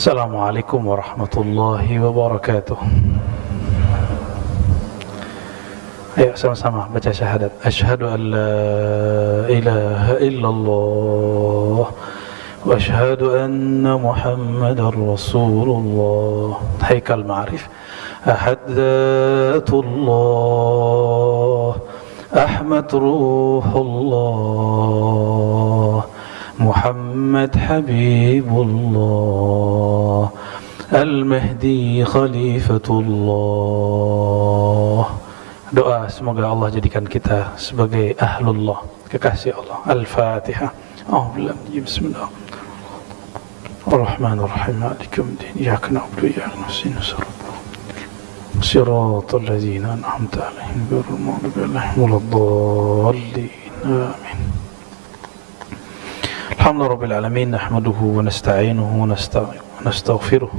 Assalamualaikum warahmatullahi wabarakatuh. Ayo sama-sama baca syahadat. Asyhadu an la ilaha illallah wa asyhadu anna Muhammadar Rasulullah. Haikal ma'arif. Ahadzatullah Ahmad Ruhullah Muhammad Habibullah Al-Mahdi Khalifatullah. Doa semoga Allah jadikan kita sebagai ahlullah, kekasih Allah. Al-Fatihah. Bismillah Ar-Rahmanir-Rahim. Maliki yaumiddin. Iyyaka na'budu wa iyyaka nasta'in. Shiratal ladzina an'amta 'alaihim ghairil maghdubi 'alaihim waladdallin. Amin. Alhamdulillah rabbil alamin, nahmaduhu wa nasta'inuhu wa nastaghfiruh wa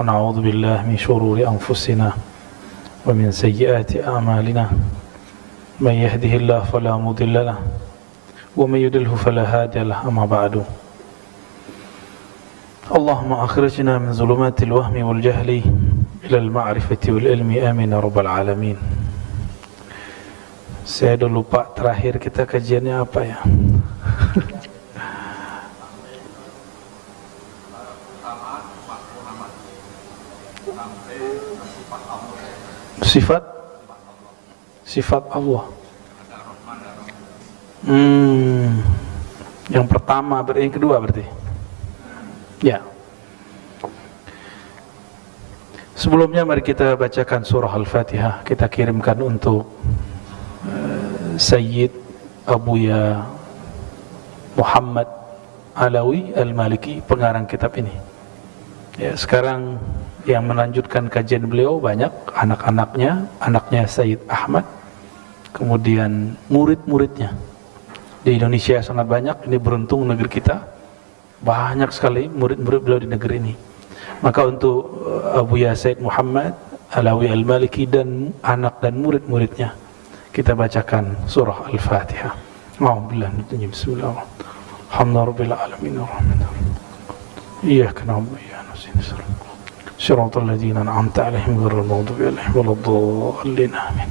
na'udzu billahi min shururi anfusina wa min sayyiati a'malina. Man yahdihillahu fala mudilla lahu wa man yudlilhu fala hadiya lahu. Amma ba'du. Allahumma akhrijna min zulumatil wahmi wal jahli ila al-ma'rifati wal ilmi. Amin ya rabbal alamin. Saya udah lupa terakhir kita kajiannya apa ya. Sifat Allah. Yang pertama berarti, yang kedua berarti. Ya. Sebelumnya mari kita bacakan surah Al-Fatihah. Kita kirimkan untuk Sayyid Abuya Muhammad Alawi Al-Maliki, pengarang kitab ini. Ya, sekarang yang melanjutkan kajian beliau banyak anak-anaknya, anaknya Sayyid Ahmad, kemudian murid-muridnya. Di Indonesia sangat banyak, ini beruntung negeri kita, banyak sekali murid-murid beliau di negeri ini. Maka untuk Abuya Sayyid Muhammad Alawi Al-Maliki dan anak dan murid-muridnya, kita bacakan surah Al-Fatihah. Bismillahirrahmanirrahim. Alhamdulillahirabbil alamin arrahmanirrahim. Iyyaka na'budu wa iyyaka nasta'in. Shiratal ladzina an'amta 'alaihim ghairil maghdubi 'alaihim waladdallin. Amin.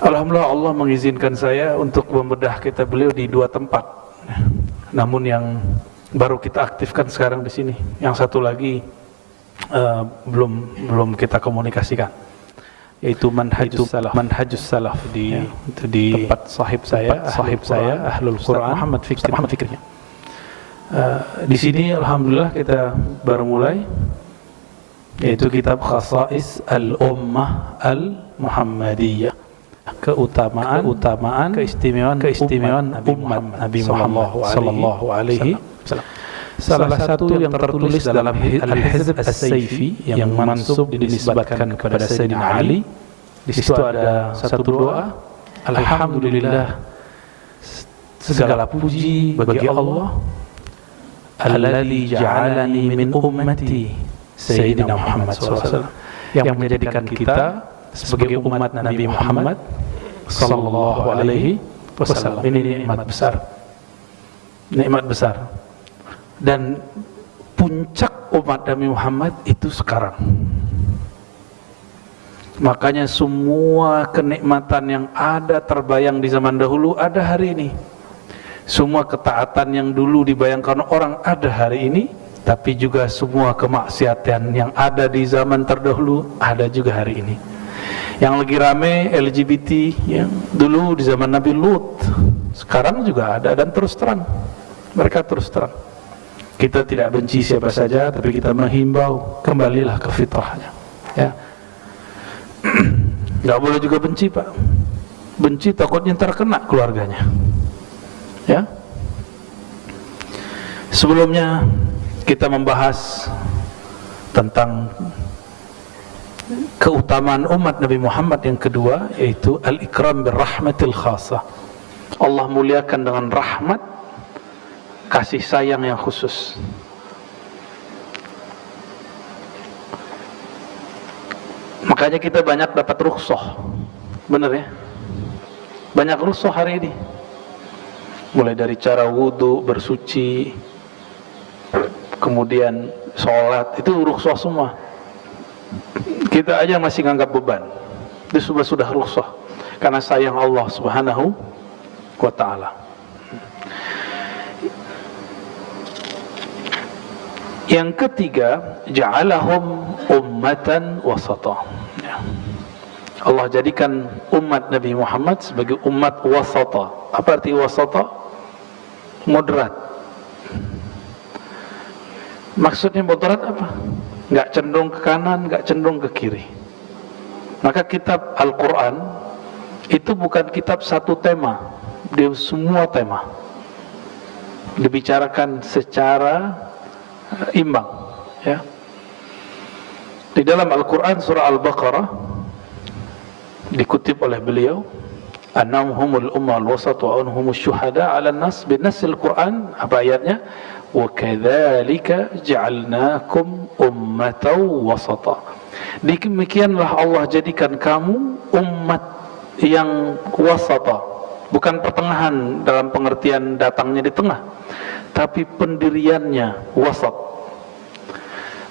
Alhamdulillah Allah mengizinkan saya untuk membedah kitab beliau di dua tempat. Namun yang baru kita aktifkan sekarang di sini. Yang satu lagi belum kita komunikasikan, yaitu Manhajus Salaf di tempat sahib saya Ahlul Quran Muhammad Fikri. Di sini alhamdulillah kita baru mulai, yaitu kitab Khasa'is Al-Ummah Al-Muhammadiyah, keutamaan keistimewaan umat Nabi Muhammad sallallahu alaihi wasallam. Salah satu yang tertulis dalam Al-Hizb As-Sayfi yang mansub dinisbatkan kepada Sayyidina Ali. Di situ ada satu doa, alhamdulillah, segala puji bagi Allah alladzi ja'alani min ummati Sayyidina Muhammad SAW, yang menjadikan kita sebagai umat Nabi Muhammad sallallahu alaihi wasallam. Ini nikmat besar. Dan puncak umat Nabi Muhammad itu sekarang. Makanya semua kenikmatan yang ada terbayang di zaman dahulu ada hari ini. Semua ketaatan yang dulu dibayangkan orang ada hari ini. Tapi juga semua kemaksiatan yang ada di zaman terdahulu ada juga hari ini. Yang lagi rame LGBT, yang dulu di zaman Nabi Lut, sekarang juga ada dan terus terang. Mereka terus terang. Kita tidak benci siapa saja, tapi kita menghimbau kembalilah ke fitrahnya. Ya, nggak boleh juga benci, Pak. Benci takutnya terkena keluarganya. Ya. Sebelumnya kita membahas tentang keutamaan umat Nabi Muhammad yang kedua, yaitu al-ikram birrahmatil khasah. Allah muliakan dengan rahmat, kasih sayang yang khusus. Makanya kita banyak dapat rukhsah. Benar ya? Banyak rukhsah hari ini. Mulai dari cara wudu, bersuci, kemudian sholat, itu rukhsah semua. Kita aja masih nganggap beban. Itu sudah rukhsah karena sayang Allah Subhanahu wa ta'ala. Yang ketiga, ja'alahum ummatan wasata. Allah jadikan umat Nabi Muhammad sebagai umat wasata. Apa arti wasata? Moderat. Maksudnya moderat apa? Enggak cenderung ke kanan, enggak cenderung ke kiri. Maka kitab Al-Quran itu bukan kitab satu tema, dia semua tema dibicarakan secara imbang, ya. Di dalam Al-Quran surah Al-Baqarah dikutip oleh beliau, annahum humul ummah al-wasat wa anhumus syuhada 'ala an-nas, binasil Quran, apa ayatnya? Wa kadzalika ja'alnakum ummatan wasata. Demikianlah Allah jadikan kamu umat yang wasata, bukan pertengahan dalam pengertian datangnya di tengah, tapi pendiriannya wasat.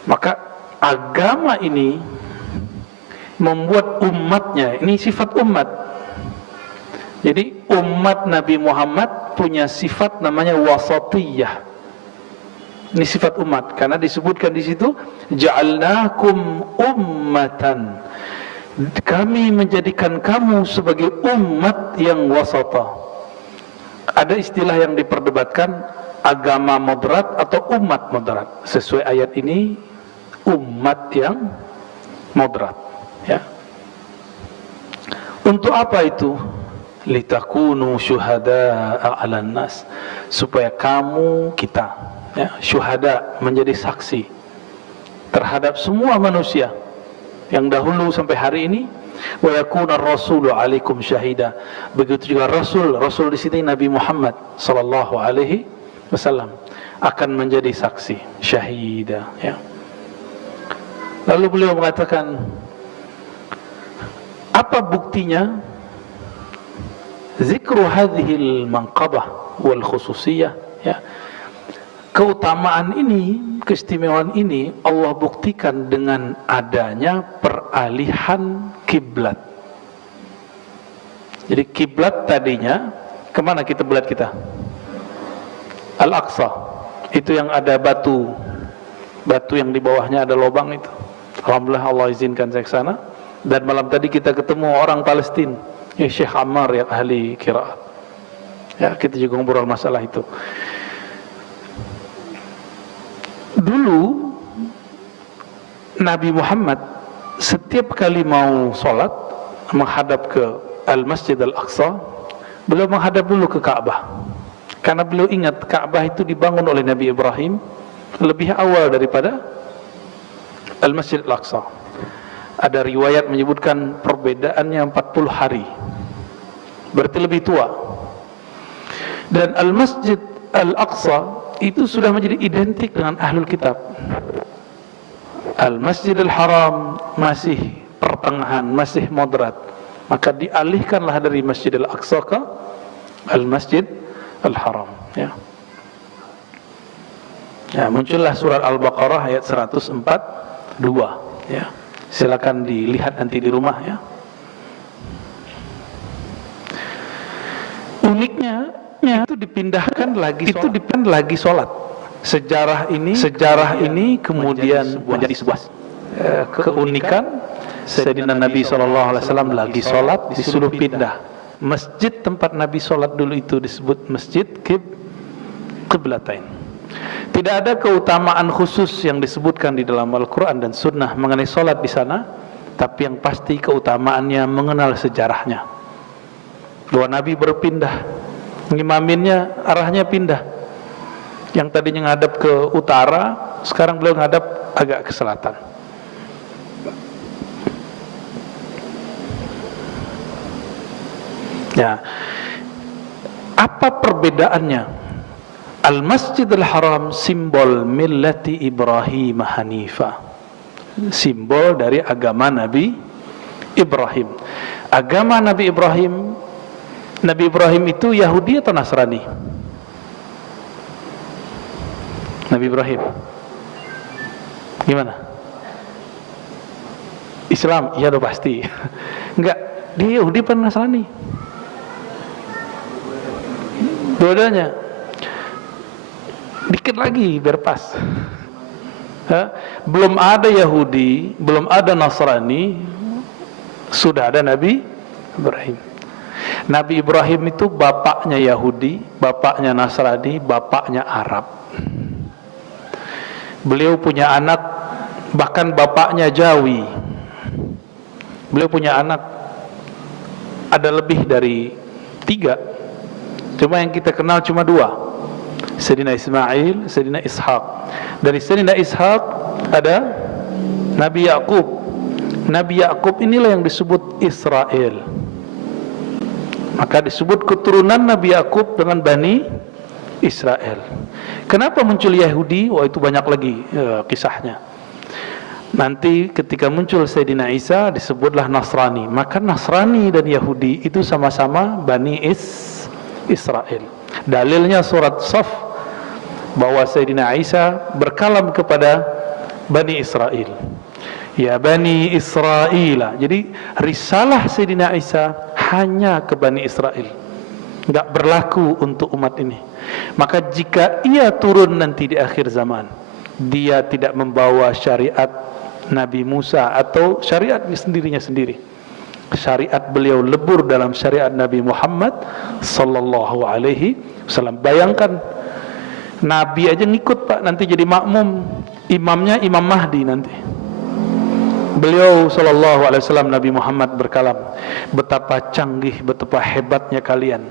Maka agama ini membuat umatnya, ini sifat umat. Jadi umat Nabi Muhammad punya sifat namanya wasatiyah. Ini sifat umat karena disebutkan di situ ja'alnakum ummatan. Kami menjadikan kamu sebagai umat yang wasata. Ada istilah yang diperdebatkan, agama moderat atau umat moderat. Sesuai ayat ini, umat yang moderat, ya. Untuk apa itu? Litakunu syuhada'a 'alan nas, supaya kamu, kita, ya, syuhada, menjadi saksi terhadap semua manusia yang dahulu sampai hari ini. Wa yakuna rasulu 'alaikum syahida. Begitu juga Rasul di sini Nabi Muhammad sallallahu alaihi wasallam akan menjadi saksi, syahida, ya. Lalu beliau mengatakan, apa buktinya? Zikru hadhil manqabah wal khususiyah, ya. Keutamaan ini, keistimewaan ini Allah buktikan dengan adanya peralihan kiblat. Jadi kiblat tadinya kemana kiblat kita? Al-Aqsa. Itu yang ada batu yang di bawahnya ada lubang itu. Alhamdulillah Allah izinkan saya ke sana. Dan malam tadi kita ketemu orang Palestina, ya, Syekh Ammar yang ahli qiraat. Ya, kita juga ngobrol masalah itu. Dulu Nabi Muhammad setiap kali mau sholat menghadap ke Al-Masjid Al-Aqsa, beliau menghadap dulu ke Ka'bah. Karena beliau ingat Ka'bah itu dibangun oleh Nabi Ibrahim lebih awal daripada Al-Masjid Al-Aqsa. Ada riwayat menyebutkan perbedaannya 40 hari, berarti lebih tua. Dan Al-Masjid Al-Aqsa itu sudah menjadi identik dengan Ahlul Kitab. Al-Masjidil Haram masih pertengahan, masih moderat. Maka dialihkanlah dari Masjidil Aqsa ke Al-Masjid Al-Haram, ya. Ya, muncullah surat Al-Baqarah ayat 142, ya. Silakan dilihat nanti di rumah, ya. Uniknya itu dipindahkan lagi sholat. Sejarah ini kemudian menjadi sebuah keunikan. Sayyidina Nabi SAW lagi sholat, disuruh pindah. Masjid tempat Nabi sholat dulu itu disebut Masjid Qiblatain. Tidak ada keutamaan khusus yang disebutkan di dalam Al-Quran dan Sunnah mengenai sholat di sana, tapi yang pasti keutamaannya mengenal sejarahnya. Bahwa Nabi berpindah, ngimaminnya arahnya pindah. Yang tadinya ngadap ke utara, sekarang beliau ngadap agak ke selatan. Ya, apa perbedaannya? Al-Masjidil Haram simbol millati Ibrahim Hanifah, simbol dari agama Nabi Ibrahim. Agama Nabi Ibrahim itu Yahudi atau Nasrani? Nabi Ibrahim Gimana? Islam, iya udah pasti. Enggak, dia Yahudi apa Nasrani? Dua-duanya. Dikit lagi biar pas. Belum ada Yahudi, belum ada Nasrani, sudah ada Nabi Ibrahim. Nabi Ibrahim itu bapaknya Yahudi, bapaknya Nasrani, bapaknya Arab. Beliau punya anak, bahkan bapaknya Jawi. Beliau punya anak ada lebih dari 3, cuma yang kita kenal cuma 2, Sayyidina Ismail, Sayyidina Ishaq. Dari Sayyidina Ishaq ada Nabi Yakub. Nabi Yakub inilah yang disebut Israel. Maka disebut keturunan Nabi Yakub dengan Bani Israel. Kenapa muncul Yahudi? Wah, itu banyak lagi kisahnya. Nanti ketika muncul Sayyidina Isa disebutlah Nasrani. Maka Nasrani dan Yahudi itu sama-sama Bani Israel. Dalilnya surat Saf bahwa Sayyidina Isa berkalam kepada Bani Israel. Ya Bani Israel. Jadi risalah Sayyidina Isa hanya ke Bani Israel, enggak berlaku untuk umat ini. Maka jika ia turun nanti di akhir zaman, dia tidak membawa syariat Nabi Musa atau syariat sendirinya sendiri. Syariat beliau lebur dalam syariat Nabi Muhammad sallallahu alaihi wasallam. Bayangkan, Nabi aja ngikut Pak, nanti jadi makmum, imamnya Imam Mahdi nanti. Beliau sallallahu alaihi wasallam, Nabi Muhammad berkalam, betapa canggih, betapa hebatnya kalian.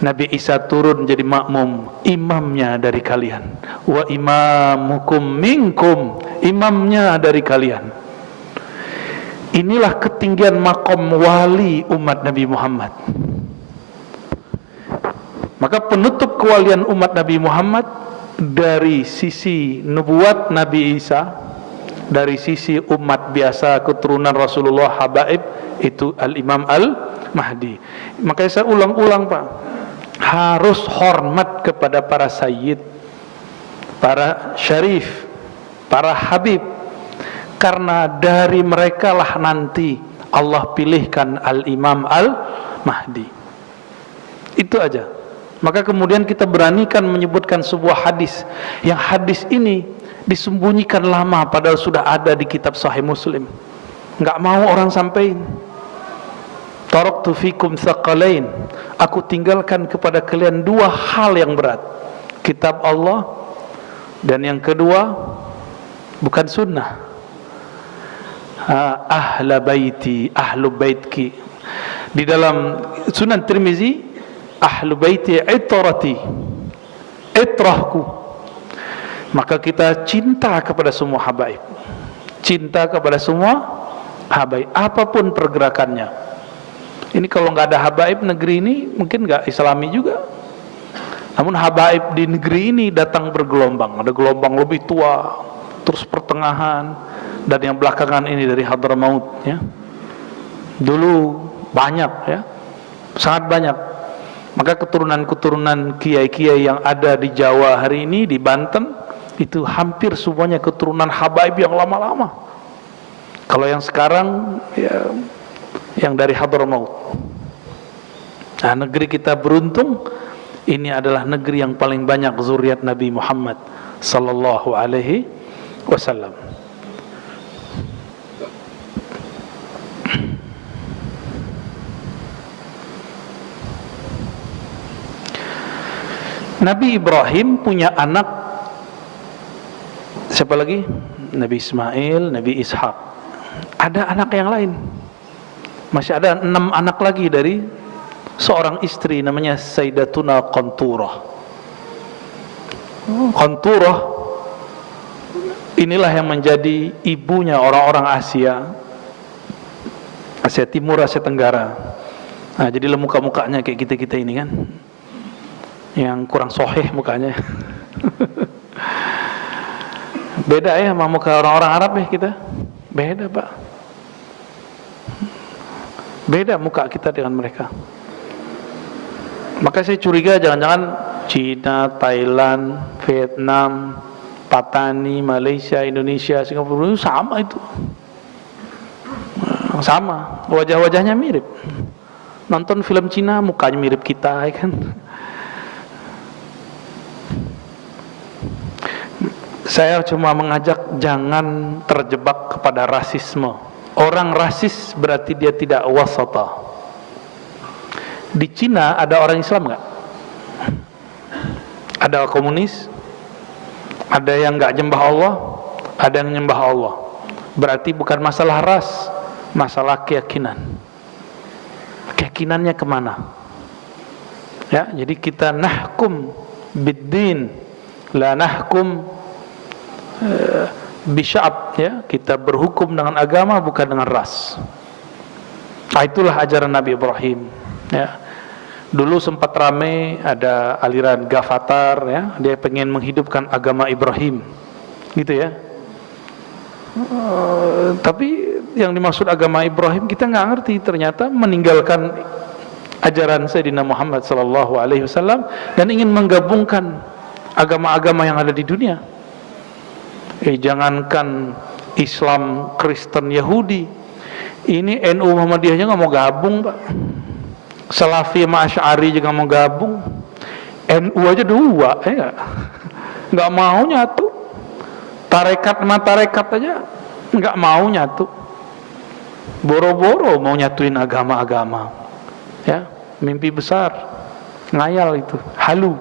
Nabi Isa turun jadi makmum, imamnya dari kalian. Wa imamukum minkum, imamnya dari kalian. Inilah ketinggian makom wali umat Nabi Muhammad. Maka penutup kewalian umat Nabi Muhammad dari sisi nubuat Nabi Isa, dari sisi umat biasa keturunan Rasulullah habaib, itu Al-Imam Al-Mahdi. Makanya saya ulang-ulang Pak, harus hormat kepada para sayyid, para syarif, para habib, karena dari mereka lah nanti Allah pilihkan Al-Imam Al-Mahdi. Itu aja. Maka kemudian kita beranikan menyebutkan sebuah hadis, yang hadis ini disembunyikan lama padahal sudah ada di kitab Sahih Muslim. Enggak mau orang sampaikan. Taraktu fikum tsaqalain, aku tinggalkan kepada kalian 2 hal yang berat, kitab Allah, dan yang kedua bukan sunnah, ahla baiti, ahlu baitki. Di dalam Sunan Tirmizi, ahlu baiti itrati, itrahku. Maka kita cinta kepada semua habaib, cinta kepada semua habaib, apapun pergerakannya. Ini kalau nggak ada habaib, negeri ini mungkin nggak islami juga. Namun habaib di negeri ini datang bergelombang. Ada gelombang lebih tua, terus pertengahan, dan yang belakangan ini dari Hadramaut. Ya. Dulu banyak, ya, sangat banyak. Maka keturunan-keturunan kiai-kiai yang ada di Jawa hari ini, di Banten, itu hampir semuanya keturunan habaib yang lama-lama. Kalau yang sekarang, ya, yang dari Hadramaut. Nah, negeri kita beruntung, ini adalah negeri yang paling banyak zuriat Nabi Muhammad sallallahu alaihi wasallam. Nabi Ibrahim punya anak, siapa lagi? Nabi Ismail, Nabi Ishaq. Ada anak yang lain. Masih ada 6 anak lagi dari seorang istri namanya Sayyidatuna Qanturah. Qanturah inilah yang menjadi ibunya orang-orang Asia, Asia Timur, Asia Tenggara. Nah, jadi muka-mukanya kayak kita-kita ini kan, yang kurang soheh mukanya. Beda ya sama muka orang-orang Arab ya kita. Beda Pak. Beda muka kita dengan mereka. Maka saya curiga jangan-jangan Cina, Thailand, Vietnam, Patani, Malaysia, Indonesia, Singapura sama itu. Sama, wajah-wajahnya mirip. Nonton film Cina mukanya mirip kita, ya kan? Saya cuma mengajak jangan terjebak kepada rasisme. Orang rasis berarti dia tidak wasata. Di Cina ada orang Islam nggak? Ada komunis, ada yang nggak nyembah Allah, ada yang nyembah Allah. Berarti bukan masalah ras, masalah keyakinan. Keyakinannya kemana? Ya, jadi kita nahkum biddin, la nahkum bisya'ab, ya, kita berhukum dengan agama bukan dengan ras. Nah, itulah ajaran Nabi Ibrahim, ya. Dulu sempat ramai ada aliran Ghafatar, ya, dia pengen menghidupkan agama Ibrahim, gitu ya. Tapi yang dimaksud agama Ibrahim kita nggak ngerti, ternyata meninggalkan ajaran Sayyidina Muhammad SAW dan ingin menggabungkan agama-agama yang ada di dunia. Jangankan Islam, Kristen, Yahudi, ini NU Muhammadiyahnya nggak mau gabung, Pak. Salafi sama Asy'ari juga mau gabung. NU aja dua, ya nggak mau nyatu. Tarekat sama tarekat aja nggak mau nyatu. Boro-boro mau nyatuin agama-agama, ya, mimpi besar, ngayal itu, halu,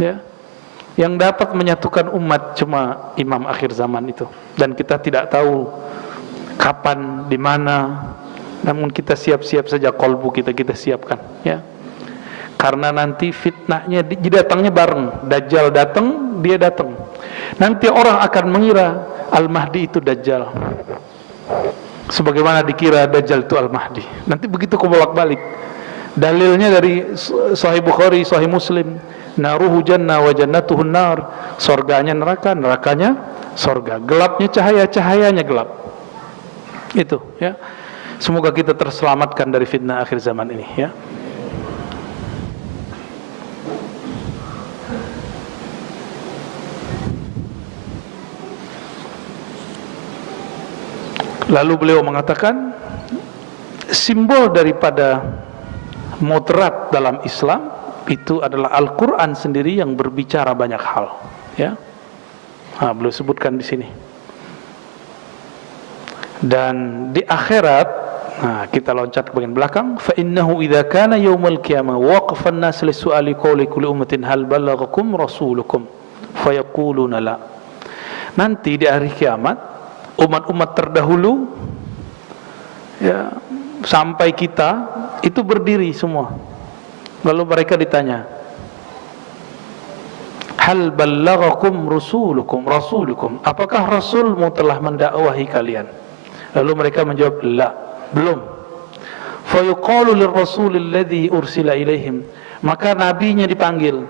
ya. Yang dapat menyatukan umat cuma imam akhir zaman itu, dan kita tidak tahu kapan, di mana. Namun kita siap-siap saja, kolbu kita siapkan, ya. Karena nanti fitnahnya datangnya bareng. Dajjal datang, dia datang. Nanti orang akan mengira Al-Mahdi itu Dajjal, sebagaimana dikira Dajjal itu Al-Mahdi. Nanti begitu kebolak-balik. Dalilnya dari Sahih Bukhari, Sahih Muslim. Naruhu jannah wa jannatuhun nar. Surganya neraka, nerakanya surga. Gelapnya cahaya, cahayanya gelap. Itu, ya. Semoga kita terselamatkan dari fitnah akhir zaman ini, ya. Lalu beliau mengatakan simbol daripada moderat dalam Islam itu adalah Al-Quran sendiri yang berbicara banyak hal, ya. Nah, beliau sebutkan di sini. Dan di akhirat, nah, kita loncat ke bagian belakang. Fa innahu idza kana yaumul qiyamah waqafa an-nas li su'ali qawli kulli ummatin hal balaghakum rasulukum fayaquluna la. Nanti di hari kiamat umat-umat terdahulu, ya, sampai kita itu berdiri semua. Lalu mereka ditanya, hal ballaghakum rasulukum, apakah rasulmu telah mendakwahi kalian? Lalu mereka menjawab, la, belum. Fa yuqalu lirrasulil ladzi ursila ilaihim, maka nabinya dipanggil,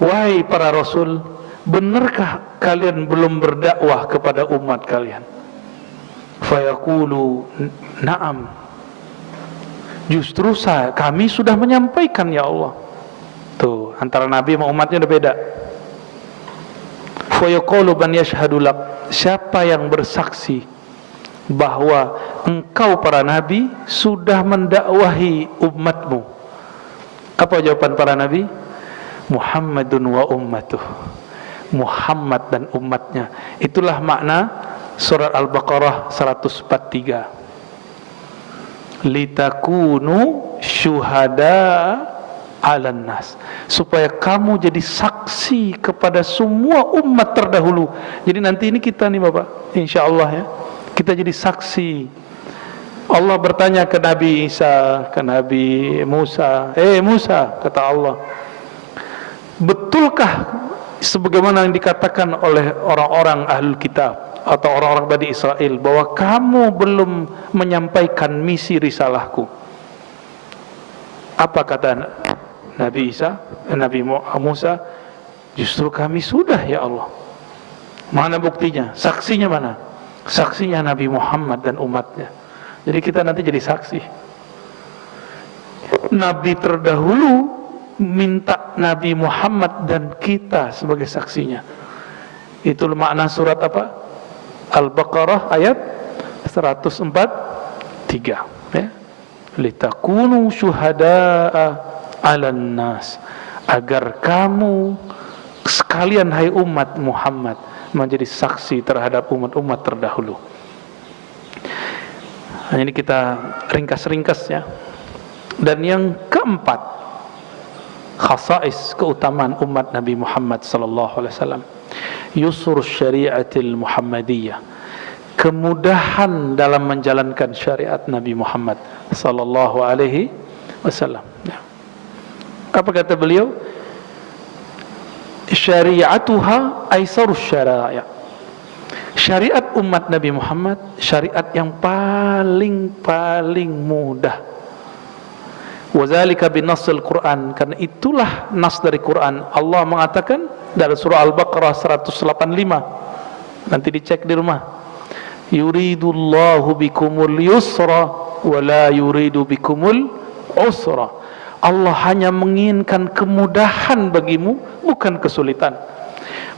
wahai para rasul, benarkah kalian belum berdakwah kepada umat kalian? Fayaqulu na'am, justru kami sudah menyampaikan ya Allah. Tuh, antara nabi sama umatnya udah beda. Fayaqulu man yashhadu lak, siapa yang bersaksi bahwa engkau para nabi sudah mendakwahi umatmu? Apa jawaban para nabi? Muhammadun wa ummatuh, Muhammad dan umatnya. Itulah makna surat Al-Baqarah 143. Litakunu syuhada 'alan nas, supaya kamu jadi saksi kepada semua umat terdahulu. Jadi nanti ini kita nih Bapak, insyaallah, ya, kita jadi saksi. Allah bertanya ke Nabi Isa, ke Nabi Musa, Musa, kata Allah, betulkah sebagaimana yang dikatakan oleh orang-orang ahlul kitab atau orang-orang Bani Israel bahwa kamu belum menyampaikan misi risalahku? Apa kata Nabi Isa, Nabi Musa? Justru kami sudah ya Allah. Mana buktinya? Saksinya mana? Saksinya Nabi Muhammad dan umatnya. Jadi kita nanti jadi saksi. Nabi terdahulu minta Nabi Muhammad dan kita sebagai saksinya. Itu makna surat apa? Al-Baqarah ayat 143, ya. Litakunu syuhada'a 'alan nas, agar kamu sekalian hai umat Muhammad menjadi saksi terhadap umat-umat terdahulu. Nah, ini kita ringkas-ringkas ya. Dan yang keempat, khasais, keutamaan umat Nabi Muhammad sallallahu alaihi wasallam, yusur syariatil Muhammadiyah, kemudahan dalam menjalankan syariat Nabi Muhammad sallallahu alaihi wasallam. Apa kata beliau? Syariatuha aisarus syara'i'. Syariat umat Nabi Muhammad syariat yang paling mudah. Wazalika binassil Quran, karena itulah nas dari Quran. Allah mengatakan dalam surah Al-Baqarah 185. Nanti dicek di rumah. Yuridullahu bikumul yusra wa la yuridu bikumul usra. Allah hanya menginginkan kemudahan bagimu, bukan kesulitan.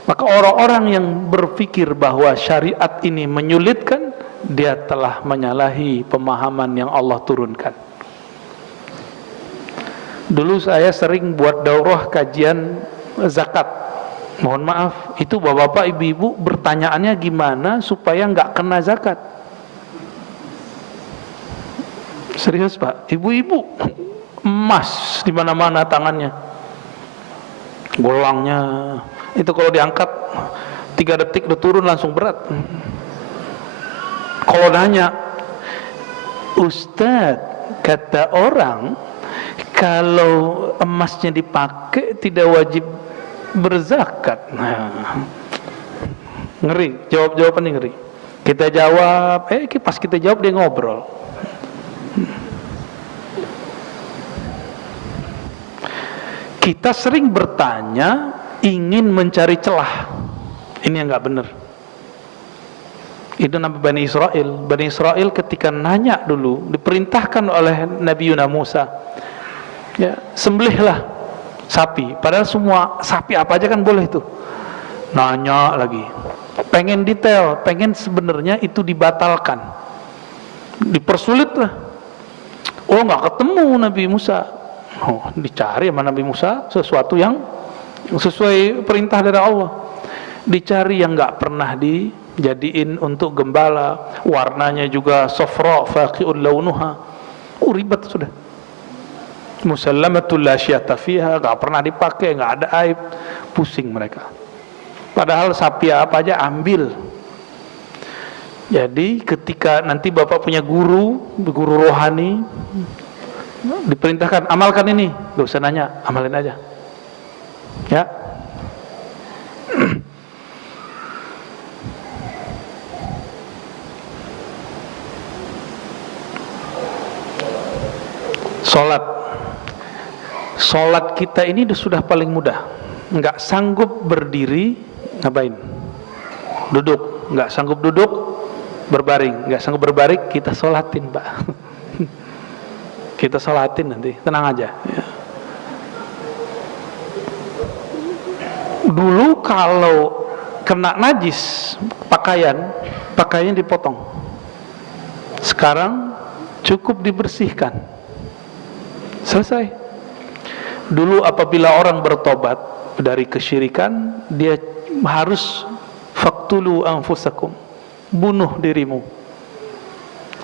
Maka orang-orang yang berpikir bahwa syariat ini menyulitkan, dia telah menyalahi pemahaman yang Allah turunkan. Dulu saya sering buat daurah kajian zakat. Mohon maaf, itu bapak-bapak, ibu-ibu bertanyaannya gimana supaya nggak kena zakat. Serius Pak, ibu-ibu emas di mana-mana tangannya, golangnya itu kalau diangkat 3 detik udah turun langsung berat. Kalau nanya, Ustadz, kata orang kalau emasnya dipakai tidak wajib berzakat. Nah, ngeri, jawabannya ngeri. Kita jawab, pas kita jawab dia ngobrol. Kita sering bertanya, ingin mencari celah. Ini yang nggak benar. Itu Nabi Bani Israel. Bani Israel ketika nanya dulu, diperintahkan oleh Nabi Yuna Musa, ya, sembelihlah sapi. Padahal semua sapi apa aja kan boleh tuh. Nanya lagi, pengen detail, pengen sebenarnya itu dibatalkan, dipersulit lah. Oh, nggak ketemu Nabi Musa. Oh, dicari sama Nabi Musa sesuatu yang sesuai perintah dari Allah. Dicari yang nggak pernah dijadiin untuk gembala, warnanya juga safra faqi'ul launuha. Ribet sudah. Musallamatul la syata fiha, nggak pernah dipakai, nggak ada aib, pusing mereka. Padahal sapi apa aja ambil. Jadi ketika nanti bapak punya guru rohani, diperintahkan amalkan ini, gak usah nanya, amalin aja, ya. Sholat kita ini sudah paling mudah. Nggak sanggup berdiri, ngapain? Duduk. Nggak sanggup duduk, berbaring. Nggak sanggup berbaring, kita sholatin Pak. Kita sholatin nanti, tenang aja ya. Dulu kalau kena najis pakaian dipotong. Sekarang cukup dibersihkan, selesai. Dulu apabila orang bertobat dari kesyirikan, dia harus faqtulu anfusakum, bunuh dirimu.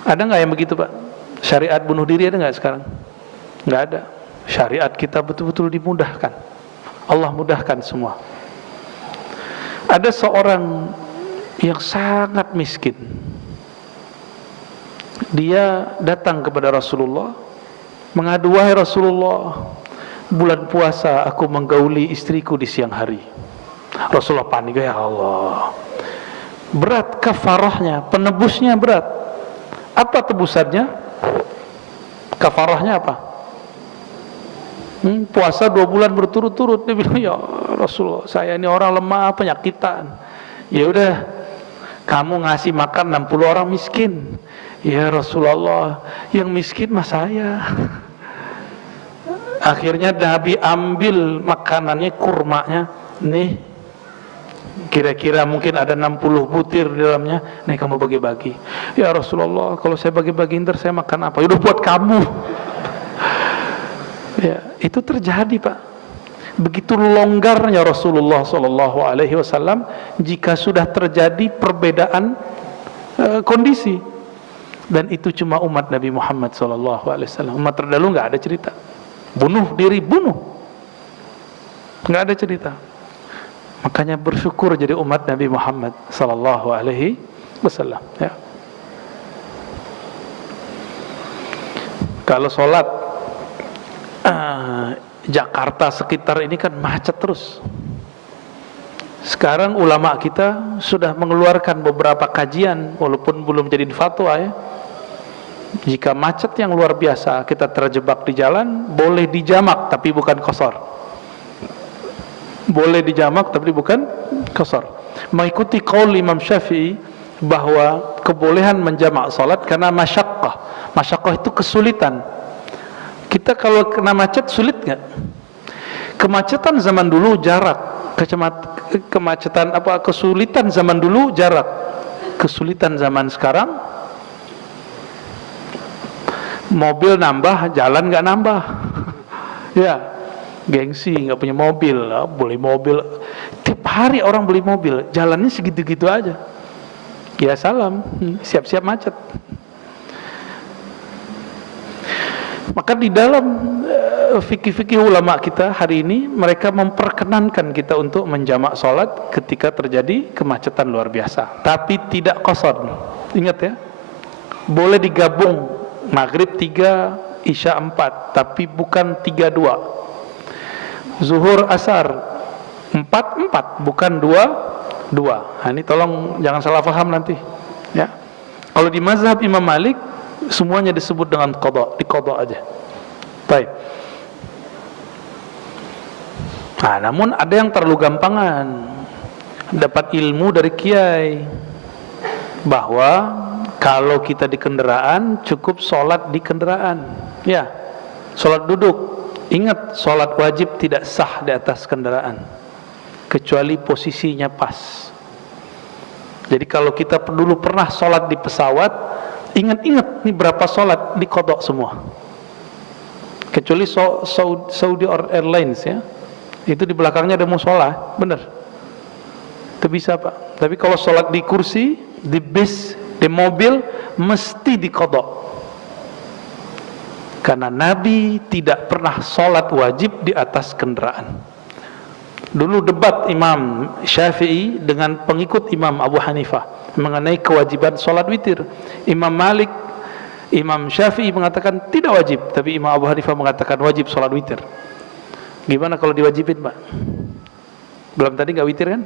Ada nggak yang begitu Pak? Syariat bunuh diri ada nggak sekarang? Nggak ada. Syariat kita betul-betul dimudahkan. Allah mudahkan semua. Ada seorang yang sangat miskin. Dia datang kepada Rasulullah, mengadu, wahai Rasulullah, bulan puasa aku menggauli istriku di siang hari. Rasulullah panik, ya Allah, berat kafarahnya, penebusnya berat. Apa tebusannya? Kafarahnya apa? Puasa 2 bulan berturut-turut. Dia bilang, ya Rasulullah, saya ini orang lemah, penyakitan. Ya udah, kamu ngasih makan 60 orang miskin. Ya Rasulullah, yang miskin mah saya. Akhirnya Nabi ambil makanannya, kurmanya, nih Kira-kira mungkin ada 60 butir di dalamnya. Nih kamu bagi-bagi. Ya Rasulullah, kalau saya bagi-bagi ntar saya makan apa? Udah buat kamu. Ya, itu terjadi Pak. Begitu longgarnya Rasulullah SAW jika sudah terjadi perbedaan kondisi. Dan itu cuma umat Nabi Muhammad SAW. Umat terdahulu nggak ada cerita. Bunuh diri, bunuh. Nggak ada cerita. Makanya bersyukur jadi umat Nabi Muhammad SAW. Ya. Kalau sholat Jakarta sekitar ini kan macet terus. Sekarang ulama kita sudah mengeluarkan beberapa kajian, walaupun belum jadi fatwa ya. Jika macet yang luar biasa, kita terjebak di jalan, boleh dijamak tapi bukan qasar. Boleh dijamak tapi bukan qasar. Mengikuti qaul Imam Syafi'i bahwa kebolehan menjamak salat karena masyaqqah. Masyaqqah itu kesulitan. Kita kalau kena macet sulit nggak? Kemacetan zaman dulu jarak, kemacetan apa kesulitan zaman dulu jarak, kesulitan zaman sekarang mobil nambah, jalan nggak nambah. Ya, gengsi nggak punya mobil, beli mobil. Tiap hari orang beli mobil, jalannya segitu-gitu aja. Ya salam, siap-siap macet. Maka di dalam fikih-fikih ulama kita hari ini mereka memperkenankan kita untuk menjamak sholat ketika terjadi kemacetan luar biasa, tapi tidak qasar. Ingat ya, boleh digabung maghrib 3, isya 4, tapi bukan 3-2. Zuhur asar 4-4, bukan 2-2. Nah, ini tolong jangan salah paham nanti ya. Kalau di mazhab Imam Malik semuanya disebut dengan qada, diqada aja. Baik. Nah, namun ada yang terlalu gampangan. Dapat ilmu dari kiai bahwa kalau kita di kendaraan cukup sholat di kendaraan. Ya, sholat duduk. Ingat, sholat wajib tidak sah di atas kendaraan kecuali posisinya pas. Jadi kalau kita dulu pernah sholat di pesawat, ingat-ingat nih berapa sholat diqadha semua. Kecuali Saudi Airlines ya, itu di belakangnya ada musola, benar. Itu bisa Pak. Tapi kalau sholat di kursi, di bis, di mobil, mesti diqadha. Karena Nabi tidak pernah sholat wajib di atas kendaraan. Dulu debat Imam Syafi'i dengan pengikut Imam Abu Hanifah mengenai kewajiban sholat witir. Imam Syafi'i mengatakan tidak wajib, tapi Imam Abu Hanifah mengatakan wajib sholat witir. Gimana kalau diwajibin Pak? Belum tadi nggak witir kan?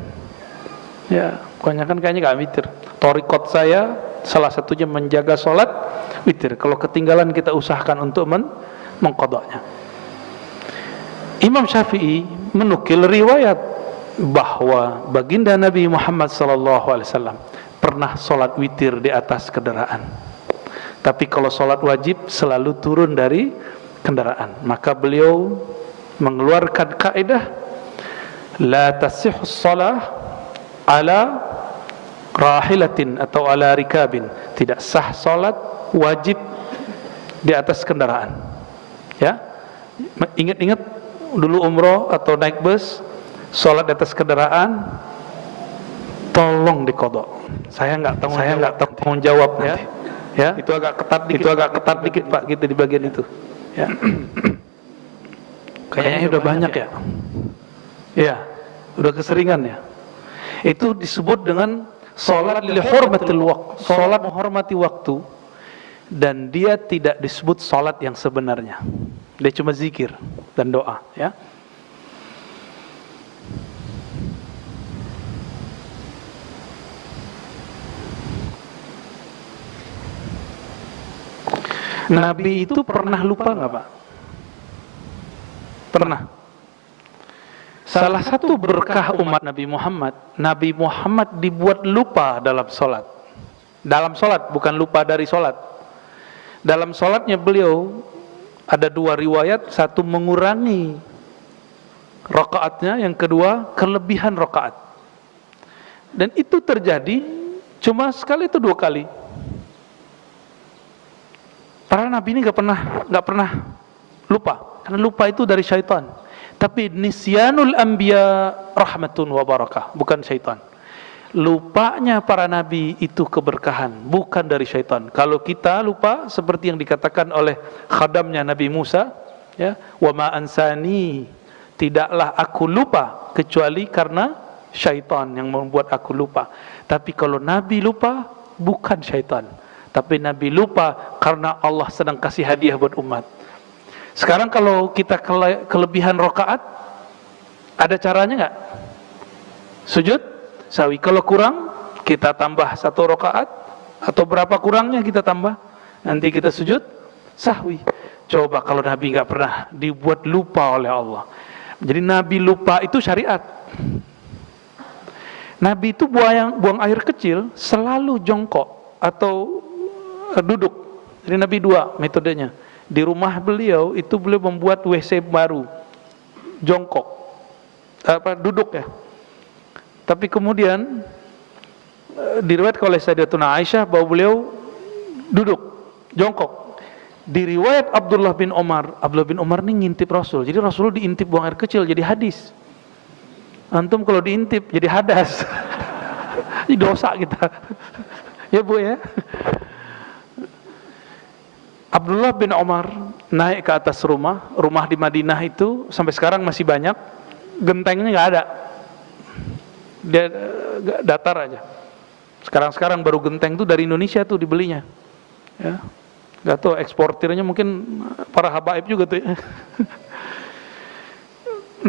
Ya, kebanyakan kayaknya nggak witir. Thariqat saya salah satunya menjaga sholat witir. Kalau ketinggalan kita usahakan untuk mengqadanya. Imam Syafi'i menukil riwayat bahwa baginda Nabi Muhammad SAW pernah sholat witir di atas kendaraan. Tapi kalau sholat wajib selalu turun dari kendaraan. Maka beliau mengeluarkan kaidah la tasihhu shalah ala rahilatin atau ala rikabin. Tidak sah sholat wajib di atas kendaraan. Ya, ingat-ingat dulu umroh atau naik bus, sholat di atas kendaraan, tolong diqadha. Saya nggak tanggung jawab nanti. Ya, itu agak ketat dikit Pak, gitu di bagian itu. Ya. Kayaknya udah banyak ya. Ya, udah keseringan ya. Itu disebut dengan sholat li hurmatil waqt, sholat menghormati waktu, dan dia tidak disebut sholat yang sebenarnya. Dia cuma zikir dan doa, ya. Nabi itu pernah lupa nggak Pak? Pernah. Salah satu berkah umat Nabi Muhammad dibuat lupa dalam sholat. Dalam sholat, bukan lupa dari sholat. Dalam sholatnya beliau ada dua riwayat, satu mengurangi rakaatnya, yang kedua kelebihan rakaat. Dan itu terjadi cuma sekali atau 2 kali. Para nabi ini nggak pernah lupa, karena lupa itu dari syaitan. Tapi nisyanul anbiya rahmatun wa barakah, bukan syaitan. Lupanya para nabi itu keberkahan, bukan dari syaitan. Kalau kita lupa seperti yang dikatakan oleh khadamnya Nabi Musa, ya, wa ma ansani, tidaklah aku lupa kecuali karena syaitan yang membuat aku lupa. Tapi kalau nabi lupa, bukan syaitan, tapi nabi lupa karena Allah sedang kasih hadiah buat umat. Sekarang kalau kita kelebihan rakaat, ada caranya nggak? Sujud sawi. Kalau kurang, kita tambah 1 rakaat, atau berapa kurangnya kita tambah, nanti kita sujud sahwi. Coba kalau Nabi nggak pernah dibuat lupa oleh Allah. Jadi Nabi lupa itu syariat. Nabi itu buang air kecil selalu jongkok atau duduk. Jadi Nabi 2 metodenya. Di rumah beliau itu beliau membuat WC baru, jongkok, duduk ya. Tapi kemudian diriwayatkan oleh Sayyidatuna Aisyah bahwa beliau duduk, jongkok. Di riwayat Abdullah bin Umar ini ngintip Rasul. Jadi Rasul diintip buang air kecil, jadi hadis. Antum kalau diintip jadi hadas. Ini dosa kita. Ya Bu ya. Abdullah bin Umar naik ke atas rumah di Madinah itu sampai sekarang masih banyak, gentengnya nggak ada, dia datar aja. Sekarang baru genteng tuh dari Indonesia tuh dibelinya, ya, nggak tahu eksportirnya mungkin para habaib juga tuh. Ya.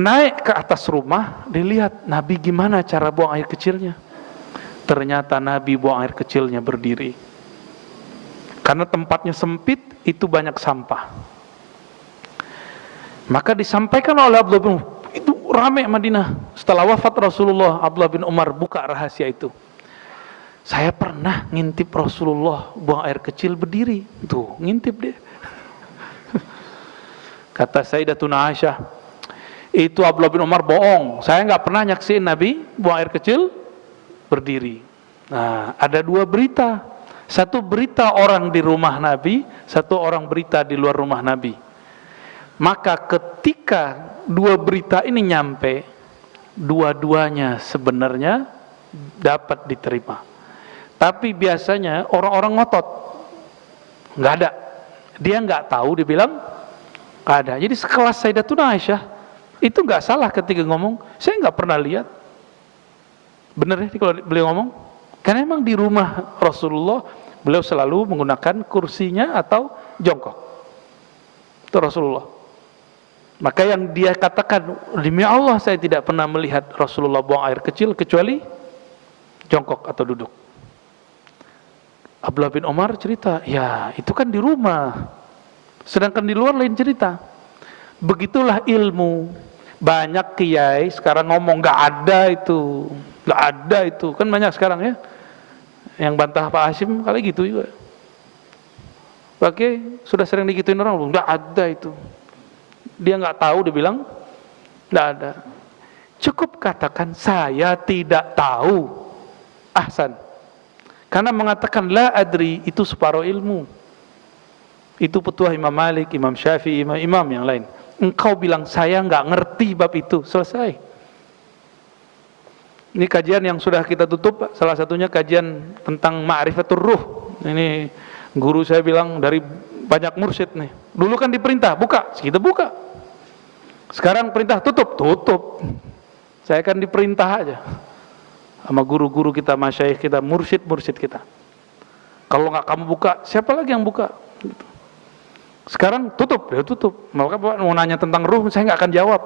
Naik ke atas rumah, dilihat Nabi gimana cara buang air kecilnya. Ternyata Nabi buang air kecilnya berdiri. Karena tempatnya sempit, itu banyak sampah. Maka disampaikan oleh Abdullah bin Umar, itu ramai Madinah. Setelah wafat Rasulullah, Abdullah bin Umar buka rahasia itu. Saya pernah ngintip Rasulullah buang air kecil berdiri. Tuh, ngintip dia. Kata Sayyidatuna Aisyah, itu Abdullah bin Umar bohong. Saya nggak pernah nyaksiin Nabi buang air kecil berdiri. Nah, ada 2 berita. Satu berita orang di rumah Nabi, satu orang berita di luar rumah Nabi. Maka ketika 2 berita ini nyampe, dua-duanya sebenarnya dapat diterima. Tapi biasanya orang-orang ngotot, nggak ada. Dia nggak tahu, dia bilang nggak ada. Jadi sekelas Sayyidatuna Aisyah itu nggak salah ketika ngomong, saya nggak pernah lihat. Bener ya kalau beliau ngomong? Karena memang di rumah Rasulullah beliau selalu menggunakan kursinya atau jongkok. Itu Rasulullah. Maka yang dia katakan, demi Allah saya tidak pernah melihat Rasulullah buang air kecil kecuali jongkok atau duduk. Abdullah bin Umar cerita, ya itu kan di rumah. Sedangkan di luar lain cerita. Begitulah ilmu. Banyak kiai sekarang ngomong nggak ada itu, kan banyak sekarang ya. Yang bantah Pak Hashim kali gitu juga. Pakai sudah sering digituin orang, nggak ada itu. Dia nggak tahu, dia bilang nggak ada. Cukup katakan saya tidak tahu. Ahsan. Karena mengatakan la adri itu separuh ilmu. Itu petuah Imam Malik, Imam Syafi'i, imam yang lain. Engkau bilang saya nggak ngerti bab itu, selesai. Ini kajian yang sudah kita tutup, salah satunya kajian tentang ma'rifatur ruh. Ini guru saya bilang dari banyak mursyid nih. Dulu kan diperintah buka, kita buka. Sekarang perintah tutup. Saya kan diperintah aja sama guru-guru kita, masyayikh kita, mursyid kita. Kalau nggak kamu buka, siapa lagi yang buka? Gitu. Sekarang tutup, ya tutup. Maka mau nanya tentang ruh, saya nggak akan jawab.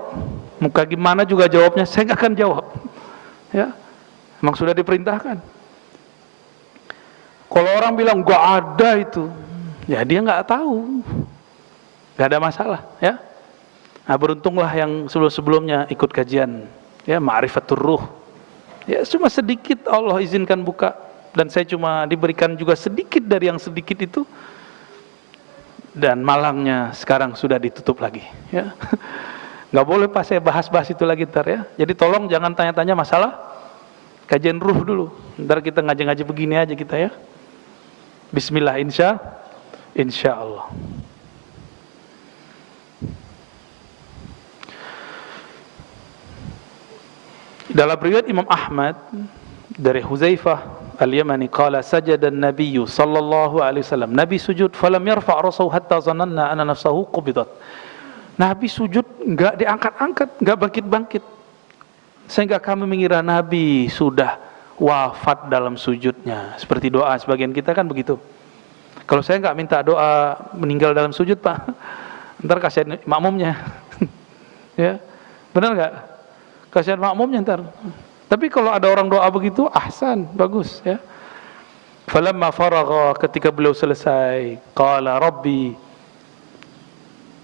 Muka gimana juga jawabnya, saya nggak akan jawab. Ya, memang sudah diperintahkan. Kalau orang bilang nggak ada itu, ya dia nggak tahu, nggak ada masalah, ya. Nah, beruntunglah yang sebelum-sebelumnya ikut kajian, ya, ma'rifatur ruh. Ya, cuma sedikit Allah izinkan buka, dan saya cuma diberikan juga sedikit dari yang sedikit itu, dan malangnya sekarang sudah ditutup lagi, ya. Nggak boleh pas saya bahas-bahas itu lagi ntar ya. Jadi tolong jangan tanya-tanya masalah Kajian ruh dulu. Ntar kita ngaji-ngaji begini aja kita ya. Bismillah, insya Allah. Dalam riwayat Imam Ahmad dari Huzaifah Al-Yamani qala sajada an-nabiy sallallahu alaihi wasallam, Nabi sujud falam yarfa' rasahu hatta zananna anna nafsahu qubidat. Nabi sujud enggak diangkat-angkat, enggak bangkit-bangkit, sehingga kami mengira Nabi sudah wafat dalam sujudnya. Seperti doa sebagian kita kan begitu. Kalau saya enggak minta doa meninggal dalam sujud, Pak, ntar kasihan makmumnya. Ya, benar enggak? Kasihan makmumnya ntar. Tapi kalau ada orang doa begitu, ahsan, bagus ya. Falamma faragha, ketika beliau selesai, qala rabbi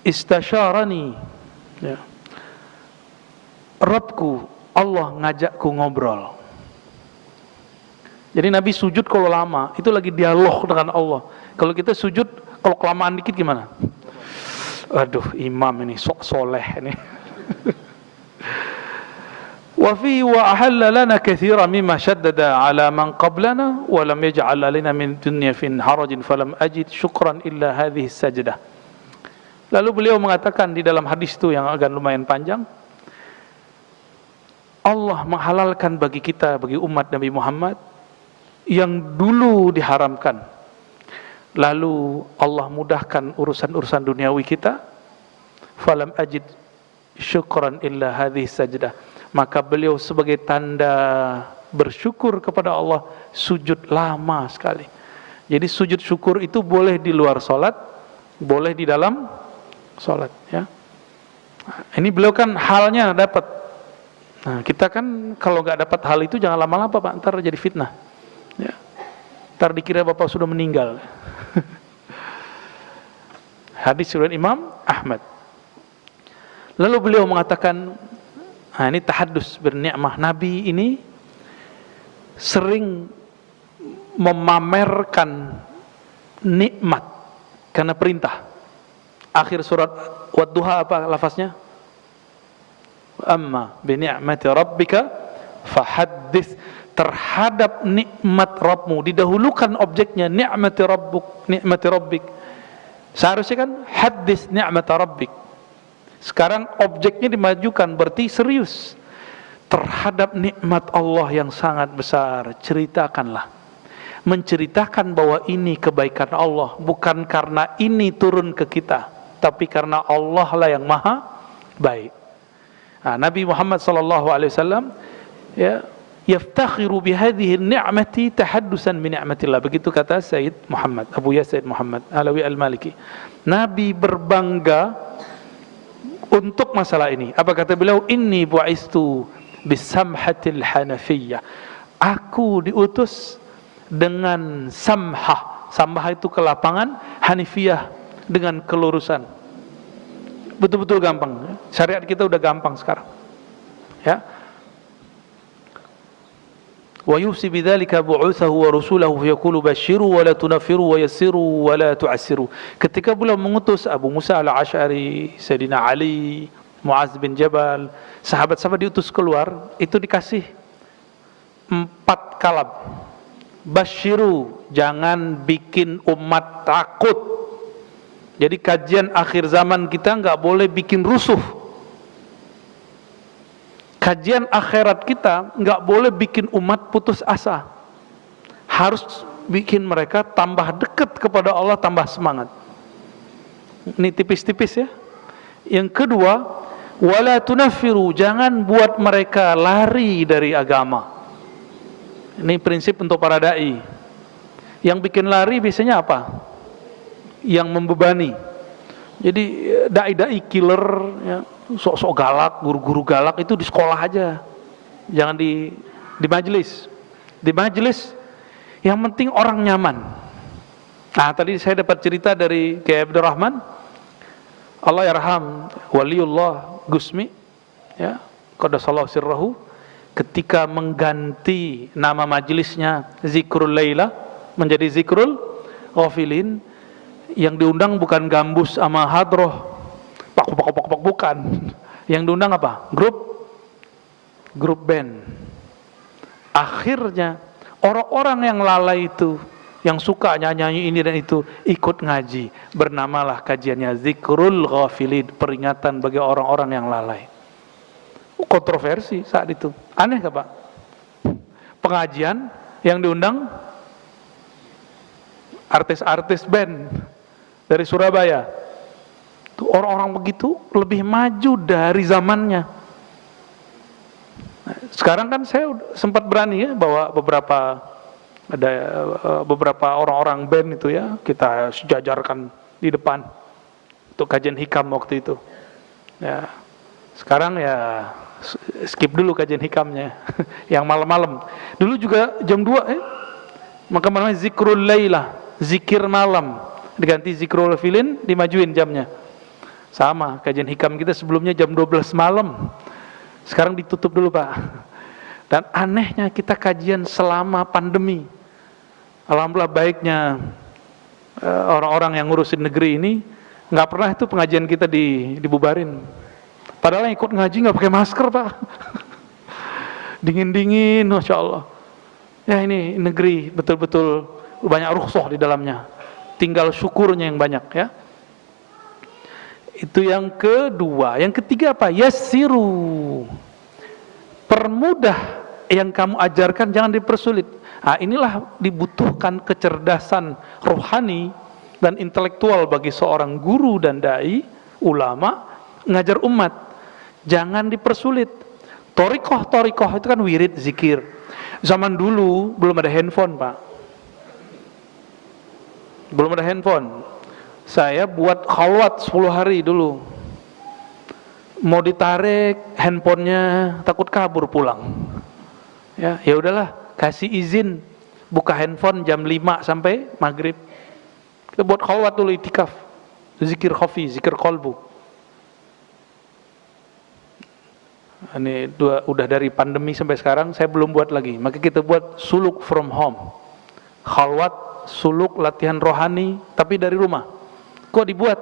istasyarani, ya. Rabbku, Allah ngajakku ngobrol. Jadi Nabi sujud kalau lama, itu lagi dialog dengan Allah. Kalau kita sujud, kalau kelamaan dikit gimana? Aduh, imam ini sok soleh ini. Wa fi wa ahalla lana katsiran mimma shaddada ala man qablana wa lam yaj'al lana min dunya fin harajin falam ajid syukran illa hadhihi sajdah. Lalu beliau mengatakan di dalam hadis itu yang agak lumayan panjang, Allah menghalalkan bagi kita, bagi umat Nabi Muhammad yang dulu diharamkan. Lalu Allah mudahkan urusan-urusan duniawi kita. Falam ajid syukran illa hadhihi sajdah. Maka beliau sebagai tanda bersyukur kepada Allah sujud lama sekali. Jadi sujud syukur itu boleh di luar sholat, boleh di dalam sholat ya. Ini beliau kan halnya dapat. Nah, kita kan kalau nggak dapat hal itu jangan lama-lama Pak, ntar jadi fitnah ya. Ntar dikira Bapak sudah meninggal. Hadis riwayat Imam Ahmad. Lalu beliau mengatakan, nah ini tahaddus bernikmah. Nabi ini sering memamerkan nikmat karena perintah. Akhir surat Wad-Duha apa lafaznya? Amma bi ni'mati rabbika fahaddits. Terhadap nikmat Rabbmu didahulukan objeknya ni'mati rabbuk, ni'mati rabbik. Seharusnya kan haddits ni'mata rabbik. Sekarang objeknya dimajukan, berarti serius. Terhadap nikmat Allah yang sangat besar, ceritakanlah. Menceritakan bahwa ini kebaikan Allah, bukan karena ini turun ke kita, tapi karena Allah lah yang maha baik. Nah, Nabi Muhammad SAW ya, yaftakhiru bihadhihi ni'mati tahaddusan min ni'matillah. Begitu kata Sayyid Muhammad, Abu Yasid Muhammad Alawi Al-Maliki. Nabi berbangga untuk masalah ini. Apa kata beliau? Inni bu'istu bisamhatil hanafiyyah. Aku diutus dengan samhah. Samhah itu kelapangan, hanifiyah dengan kelurusan. Betul-betul gampang. Syariat kita udah gampang sekarang. Ya. Wa yusi bidzalika bu'utsahu wa rasulahu yaqulu basyiru wa la tunaffiru wa yassiru wa la tu'assiru. Ketika beliau mengutus Abu Musa al-Asy'ari, Sayyidina Ali, Muaz bin Jabal, sahabat-sahabat diutus keluar, itu dikasih 4 kalab. Basyiru, jangan bikin umat takut. Jadi kajian akhir zaman kita enggak boleh bikin rusuh. Kajian akhirat kita nggak boleh bikin umat putus asa. Harus bikin mereka tambah dekat kepada Allah, tambah semangat. Ini tipis-tipis ya. Yang kedua, wala tunaffiru, jangan buat mereka lari dari agama. Ini prinsip untuk para dai. Yang bikin lari biasanya apa? Yang membebani. Jadi dai-dai killer ya, sok-sok galak, guru-guru galak itu di sekolah aja, jangan di majelis. Di majelis yang penting orang nyaman. Nah, tadi saya dapat cerita dari Kiai Abdurrahman, Allah yarham, waliullah Gusmi, ya, qaddasallahu sirrahu, ketika mengganti nama majelisnya Zikrul Laila menjadi Zikrul Ghafilin, yang diundang bukan gambus sama hadroh, pak bukan. Yang diundang apa? Grup band. Akhirnya orang-orang yang lalai itu, yang suka nyanyi ini dan itu, ikut ngaji. Bernamalah kajiannya Zikrul Ghafilin, peringatan bagi orang-orang yang lalai. Kontroversi saat itu. Aneh gak Pak? Pengajian yang diundang artis-artis band dari Surabaya. Tuh orang-orang begitu lebih maju dari zamannya. Sekarang kan saya sempat berani ya bawa beberapa orang-orang band itu ya, kita sejajarkan di depan untuk kajian hikam waktu itu. Ya, sekarang ya skip dulu kajian hikamnya yang malam-malam. Dulu juga jam 2 ya. Maka namanya zikrul lailah, zikir malam. Diganti zikrul filin, dimajuin jamnya. Sama, kajian hikam kita sebelumnya jam 12 malam. Sekarang ditutup dulu Pak. Dan anehnya kita kajian selama pandemi. Alhamdulillah baiknya orang-orang yang ngurusin negeri ini nggak pernah itu pengajian kita dibubarin. Padahal yang ikut ngaji nggak pakai masker Pak. Dingin-dingin, Masya Allah. Ya ini negeri betul-betul banyak rukhsah di dalamnya. Tinggal syukurnya yang banyak ya. Itu yang kedua. Yang ketiga apa? Yassiru. Permudah yang kamu ajarkan, jangan dipersulit. Nah, inilah dibutuhkan kecerdasan rohani dan intelektual bagi seorang guru dan dai, ulama, ngajar umat. Jangan dipersulit. Torikoh itu kan wirid, zikir. Zaman dulu belum ada handphone Pak. Belum ada handphone. Saya buat khalwat 10 hari dulu. Mau ditarik handphonenya takut kabur pulang. Ya udahlah, kasih izin buka handphone jam 5 sampai maghrib. Kita buat khalwat dulu itikaf. Zikir khafi, zikir qalbu. Ini udah dari pandemi sampai sekarang saya belum buat lagi. Maka kita buat suluk from home. Khalwat, suluk, latihan rohani tapi dari rumah. Kok dibuat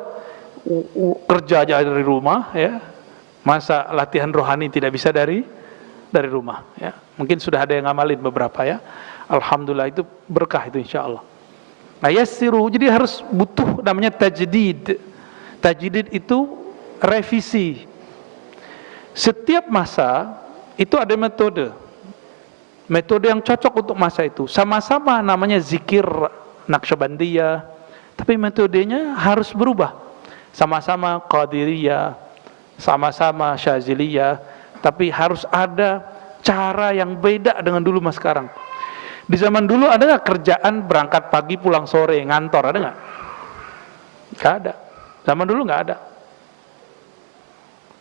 kerja aja dari rumah ya? Masa latihan rohani tidak bisa dari rumah ya? Mungkin sudah ada yang ngamalin beberapa ya. Alhamdulillah itu berkah itu insyaallah. Nah yassiru, jadi harus butuh namanya tajdid. Tajdid itu revisi. Setiap masa itu ada metode. Metode yang cocok untuk masa itu. Sama-sama namanya zikir Naqsyabandiyah. Tapi metodenya harus berubah. Sama-sama Qadiriyah, sama-sama Syaziliyah, tapi harus ada cara yang beda dengan dulu mas sekarang. Di zaman dulu ada nggak kerjaan berangkat pagi pulang sore ngantor, ada nggak? Nggak ada. Zaman dulu nggak ada.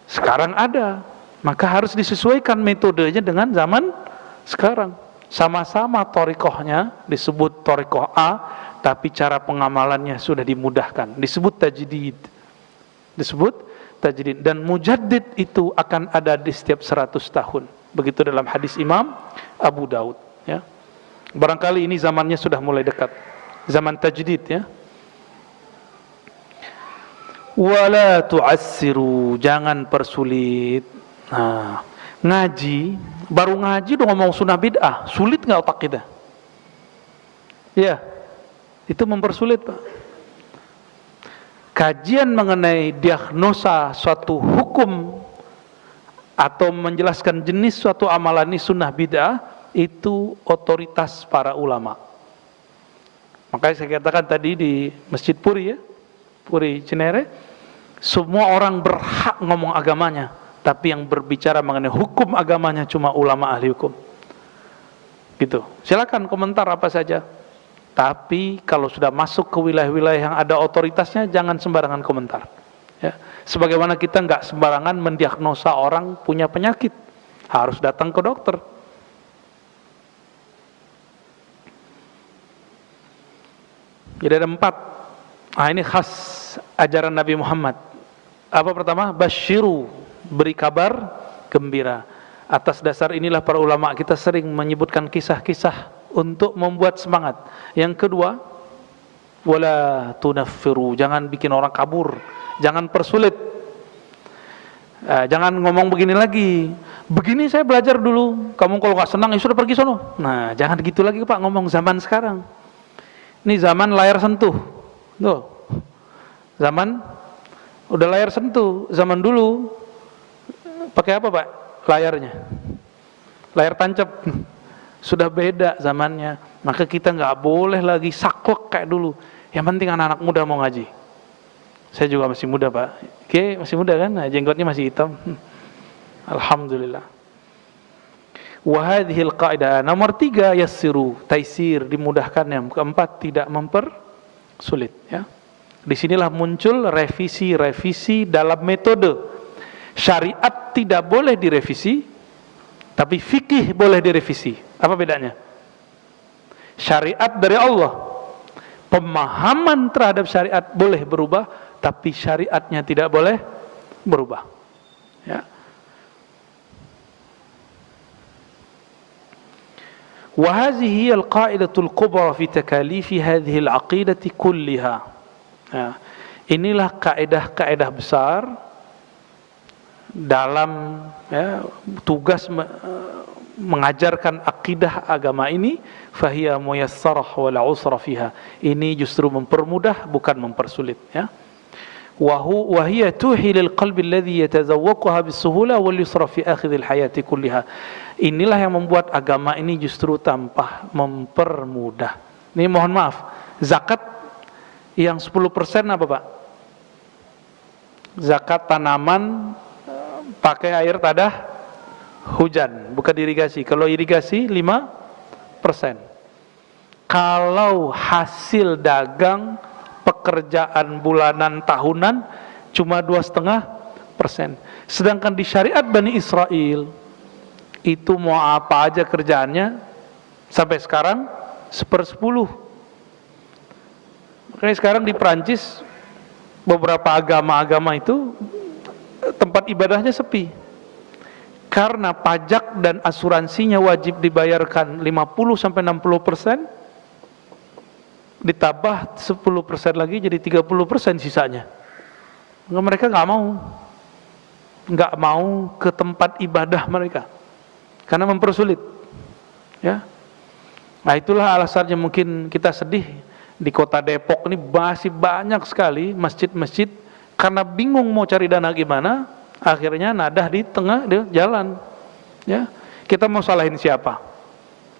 Sekarang ada. Maka harus disesuaikan metodenya dengan zaman sekarang. Sama-sama thariqahnya disebut thariqah A, tapi cara pengamalannya sudah dimudahkan. Disebut tajdid. Disebut tajdid. Dan mujaddid itu akan ada di setiap 100 tahun. Begitu dalam hadis Imam Abu Daud. Ya. Barangkali ini zamannya sudah mulai dekat. Zaman tajdid ya. Wala tu'assiru, jangan persulit. Nah, ngaji, baru ngaji udah ngomong sunnah bid'ah, sulit nggak otak kita? Ya. Itu mempersulit Pak. Kajian mengenai diagnosa suatu hukum atau menjelaskan jenis suatu amalan ini sunnah bid'ah, itu otoritas para ulama. Makanya saya katakan tadi di Masjid Puri ya, Puri Cinere, semua orang berhak ngomong agamanya, tapi yang berbicara mengenai hukum agamanya cuma ulama ahli hukum. Gitu. Silakan komentar apa saja. Tapi kalau sudah masuk ke wilayah-wilayah yang ada otoritasnya, jangan sembarangan komentar. Ya. Sebagaimana kita nggak sembarangan mendiagnosa orang punya penyakit, harus datang ke dokter. Jadi ada 4. Nah, ini khas ajaran Nabi Muhammad. Apa pertama? Basyiru, beri kabar gembira. Atas dasar inilah para ulama kita sering menyebutkan kisah-kisah untuk membuat semangat. Yang kedua, wala tunaffiru, jangan bikin orang kabur, jangan persulit. Jangan ngomong begini lagi, Begini saya belajar dulu, kamu kalau nggak senang ya sudah pergi sono. Nah, jangan gitu lagi Pak ngomong zaman sekarang. Ini zaman layar sentuh. Tuh. Zaman udah layar sentuh. Zaman dulu pakai apa Pak layarnya? Layar tancap. Sudah beda zamannya. Maka kita nggak boleh lagi saklek kayak dulu. Yang penting anak-anak muda mau ngaji. Saya juga masih muda Pak. Oke, masih muda kan? Nah, jenggotnya masih hitam. Alhamdulillah. Wahadhil qaidah. Nomor 3 yassiru, taisir, dimudahkan. Yang keempat tidak mempersulit. Ya. Disinilah muncul revisi-revisi dalam metode. Syariat tidak boleh direvisi, tapi fikih boleh direvisi. Apa bedanya? Syariat dari Allah, pemahaman terhadap syariat boleh berubah, tapi syariatnya tidak boleh berubah. Ya. وهذه القاعدة الكبرى في تكاليف هذه العقيدة كلها. Inilah kaidah-kaidah besar dalam tugas mengajarkan akidah agama ini. Fahiya muyassarah wala usra fiha. Ini justru mempermudah bukan mempersulit. Ya. وهي توحي للقلب الذي يتذوقها بالسهولة واليسر في آخر الحياة كلها. Inilah yang membuat agama ini justru tampak mempermudah. Ini mohon maaf, zakat yang 10% apa Pak? Zakat tanaman pakai air tadah hujan, bukan irigasi. Kalau irigasi 5%. Kalau hasil dagang pekerjaan bulanan tahunan cuma 2,5%. Sedangkan di syariat Bani Israel itu mau apa aja kerjaannya sampai sekarang 1/10. Makanya sekarang di Perancis beberapa agama-agama itu tempat ibadahnya sepi. Karena pajak dan asuransinya wajib dibayarkan 50-60%. Ditambah 10% lagi jadi 30% sisanya. Mereka nggak mau ke tempat ibadah mereka karena mempersulit. Ya, nah itulah alasannya mungkin kita sedih di kota Depok ini masih banyak sekali masjid-masjid karena bingung mau cari dana gimana, akhirnya nadah di tengah jalan. Ya, kita mau salahin siapa?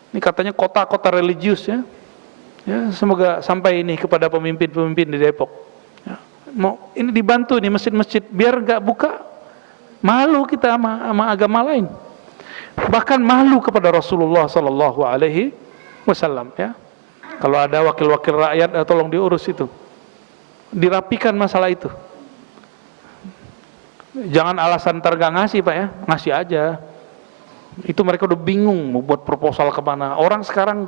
Ini katanya kota-kota religius ya. Ya, semoga sampai ini kepada pemimpin-pemimpin di Depok. Ya, mau ini dibantu nih masjid-masjid biar nggak buka. Malu kita sama agama lain. Bahkan malu kepada Rasulullah Sallallahu Alaihi Wasallam. Ya, kalau ada wakil-wakil rakyat, tolong diurus itu, dirapikan masalah itu. Jangan alasan nggak ngasih Pak ya, ngasih aja. Itu mereka udah bingung mau buat proposal kemana. Orang sekarang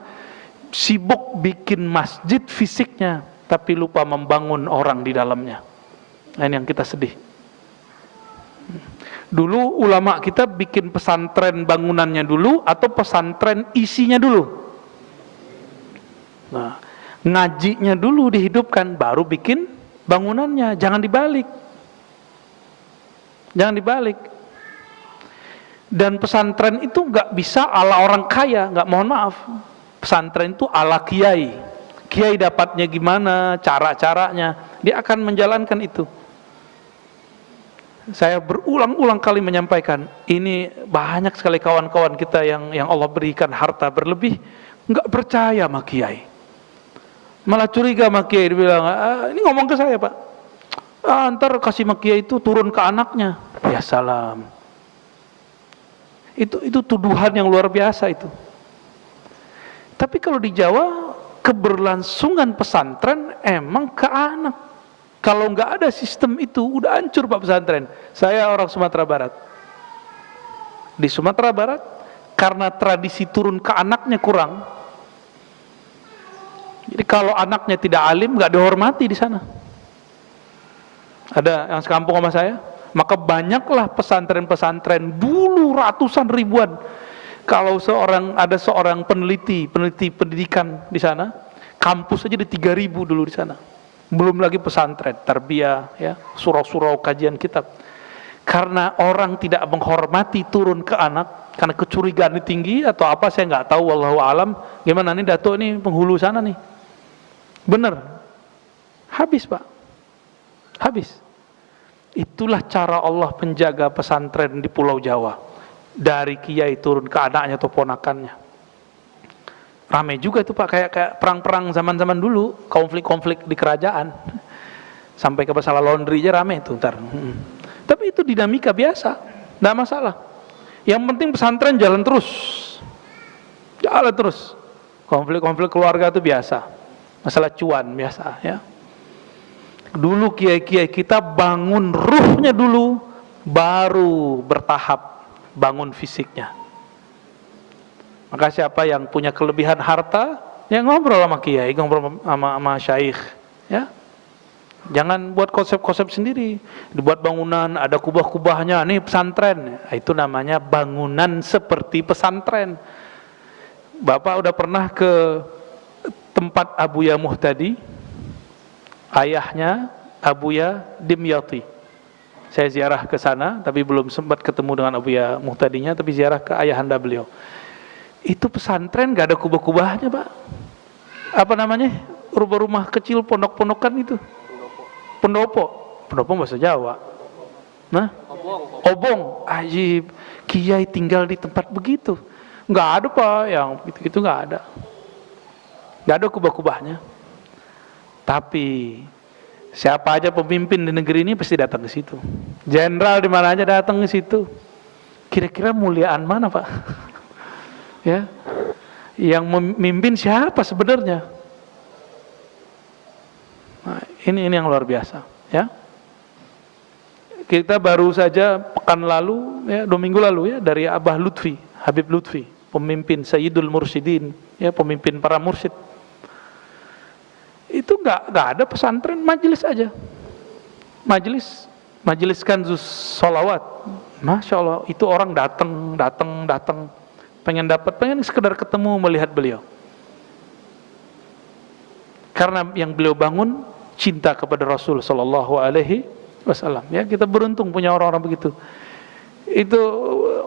sibuk bikin masjid fisiknya, tapi lupa membangun orang di dalamnya. Nah, ini yang kita sedih. Dulu ulama kita bikin pesantren bangunannya dulu atau pesantren isinya dulu. Nah, ngajinya dulu dihidupkan, baru bikin bangunannya. Jangan dibalik. Jangan dibalik. Dan pesantren itu nggak bisa ala orang kaya, nggak, mohon maaf. Pesantren itu ala kiai. Kiai dapatnya gimana, cara-caranya, dia akan menjalankan itu. Saya berulang-ulang kali menyampaikan, ini banyak sekali kawan-kawan kita yang Allah berikan harta berlebih, nggak percaya sama kiai, malah curiga sama kiai. Dia bilang, ini ngomong ke saya Pak, ntar kasih sama kiai itu turun ke anaknya. Ya salam, itu tuduhan yang luar biasa itu. Tapi kalau di Jawa, keberlangsungan pesantren emang ke anak. Kalau nggak ada sistem itu, udah hancur Pak pesantren. Saya orang Sumatera Barat. Di Sumatera Barat, karena tradisi turun ke anaknya kurang. Jadi kalau anaknya tidak alim, nggak dihormati di sana. Ada yang sekampung sama saya, maka banyaklah pesantren-pesantren dulu ratusan ribuan. Kalau ada seorang peneliti pendidikan di sana, kampus aja di 3.000 dulu di sana. Belum lagi pesantren, tarbiyah, ya, surau-surau kajian kitab. karena orang tidak menghormati turun ke anak, karena kecurigaan ini tinggi atau apa saya nggak tahu, wallahu alam. Gimana nih Dato ini penghulu sana nih? Bener, habis Pak, habis. Itulah cara Allah menjaga pesantren di Pulau Jawa, dari kiai turun ke anaknya atau ponakannya. Ramai juga itu Pak, kayak perang-perang zaman-zaman dulu, konflik-konflik di kerajaan, sampai ke masalah laundry aja ramai itu ntar. Tapi itu dinamika biasa, tidak masalah. Yang penting pesantren jalan terus. Konflik-konflik keluarga itu biasa. Masalah cuan biasa ya. Dulu kiai-kiai kita bangun ruhnya dulu, baru bertahap bangun fisiknya. Maka siapa yang punya kelebihan harta, ya ngobrol sama kiai, ngobrol sama syaikh ya. Jangan buat konsep-konsep sendiri. Dibuat bangunan, ada kubah-kubahnya, nih pesantren. Itu namanya bangunan seperti pesantren. Bapak udah pernah ke tempat Abuya Muhtadi? Ayahnya Abuya Dimyati. Saya ziarah ke sana, tapi belum sempat ketemu dengan Abuya Muhtadinya, tapi ziarah ke ayahanda beliau. Itu pesantren, gak ada kubah-kubahnya Pak. Apa namanya? Rumah-rumah kecil, pondok-pondokan itu. Pendopo bahasa Jawa. Nah, obong, ajib. Kiai tinggal di tempat begitu. Nggak ada Pak, yang gitu-gitu nggak ada. Nggak ada kubah-kubahnya. Tapi siapa aja pemimpin di negeri ini pasti datang ke situ. Jenderal di mana aja datang ke situ. Kira-kira muliaan mana Pak? Ya, yang memimpin siapa sebenarnya? Nah, ini yang luar biasa ya. Kita baru saja pekan lalu ya, 2 minggu lalu ya, dari Abah Lutfi, Habib Lutfi, pemimpin Sayyidul Mursyidin ya, pemimpin para mursyid. Itu nggak ada pesantren, majelis aja. Majeliskan sholawat. Masya Allah, itu orang datang pengen sekedar ketemu, melihat beliau. Karena yang beliau bangun cinta kepada Rasul Sallallahu Alaihi Wasallam. Ya, kita beruntung punya orang-orang begitu. Itu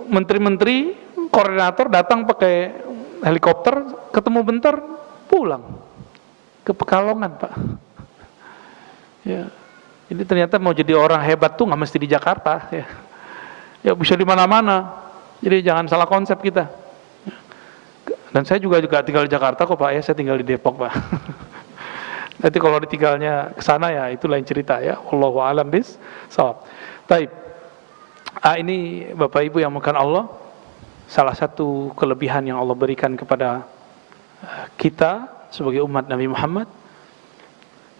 menteri-menteri, koordinator datang pakai helikopter, ketemu bentar, pulang ke Pekalongan Pak. Ya, jadi ternyata mau jadi orang hebat tuh nggak mesti di Jakarta. Ya bisa di mana-mana. Jadi jangan salah konsep kita. Dan saya juga tinggal di Jakarta kok Pak ya, saya tinggal di Depok Pak. Nanti kalau ditinggalnya ke sana ya itu lain cerita ya. Wallahu a'lam bishawab. Baik. Ini Bapak Ibu yang makan Allah, salah satu kelebihan yang Allah berikan kepada kita sebagai umat Nabi Muhammad,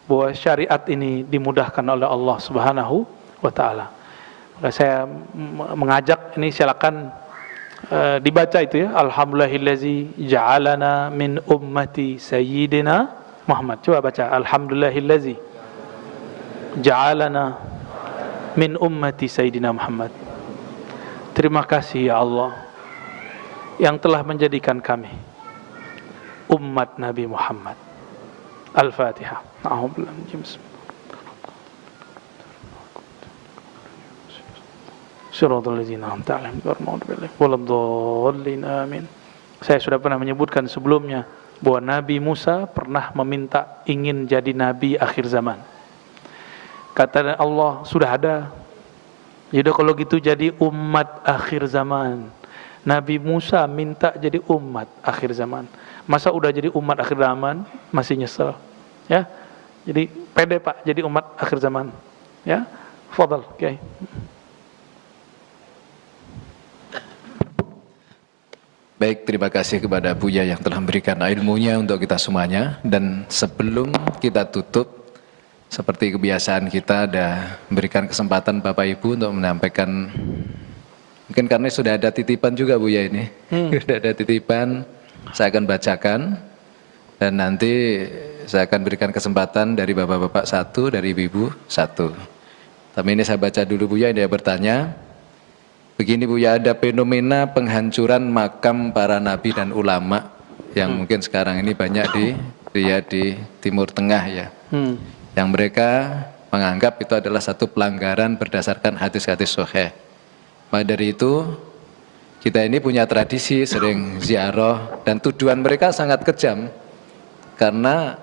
bahwa syariat ini dimudahkan oleh Allah Subhanahu wa taala. Maka saya mengajak ini, silakan dibaca itu ya. Alhamdulillahillazi ja'alana min ummati sayyidina Muhammad. Coba baca. Alhamdulillahillazi ja'alana min ummati sayyidina Muhammad. Terima kasih ya Allah yang telah menjadikan kami umat Nabi Muhammad. Al-Fatihah. Amin. Saya sudah pernah menyebutkan sebelumnya bahwa Nabi Musa pernah meminta ingin jadi nabi akhir zaman. Kata Allah, sudah ada. Jadi kalau gitu jadi umat akhir zaman. Nabi Musa minta jadi umat akhir zaman. Masa udah jadi umat akhir zaman masih nyesel? Ya. Jadi pede Pak jadi umat akhir zaman. Ya. Fadhal, okay. Baik, terima kasih kepada Buya yang telah memberikan ilmunya untuk kita semuanya. Dan sebelum kita tutup, seperti kebiasaan kita ada memberikan kesempatan Bapak Ibu untuk menyampaikan, mungkin karena sudah ada titipan juga Buya ini. Sudah ada titipan, saya akan bacakan. Dan nanti saya akan berikan kesempatan dari Bapak-Bapak 1, dari Ibu-Ibu 1. Tapi ini saya baca dulu Buya, dia bertanya. Begini Buya, ada fenomena penghancuran makam para nabi dan ulama yang mungkin sekarang ini banyak di Timur Tengah ya. Yang mereka menganggap itu adalah satu pelanggaran berdasarkan hadis-hadis sahih. Maka dari itu kita ini punya tradisi sering ziarah, dan tujuan mereka sangat kejam karena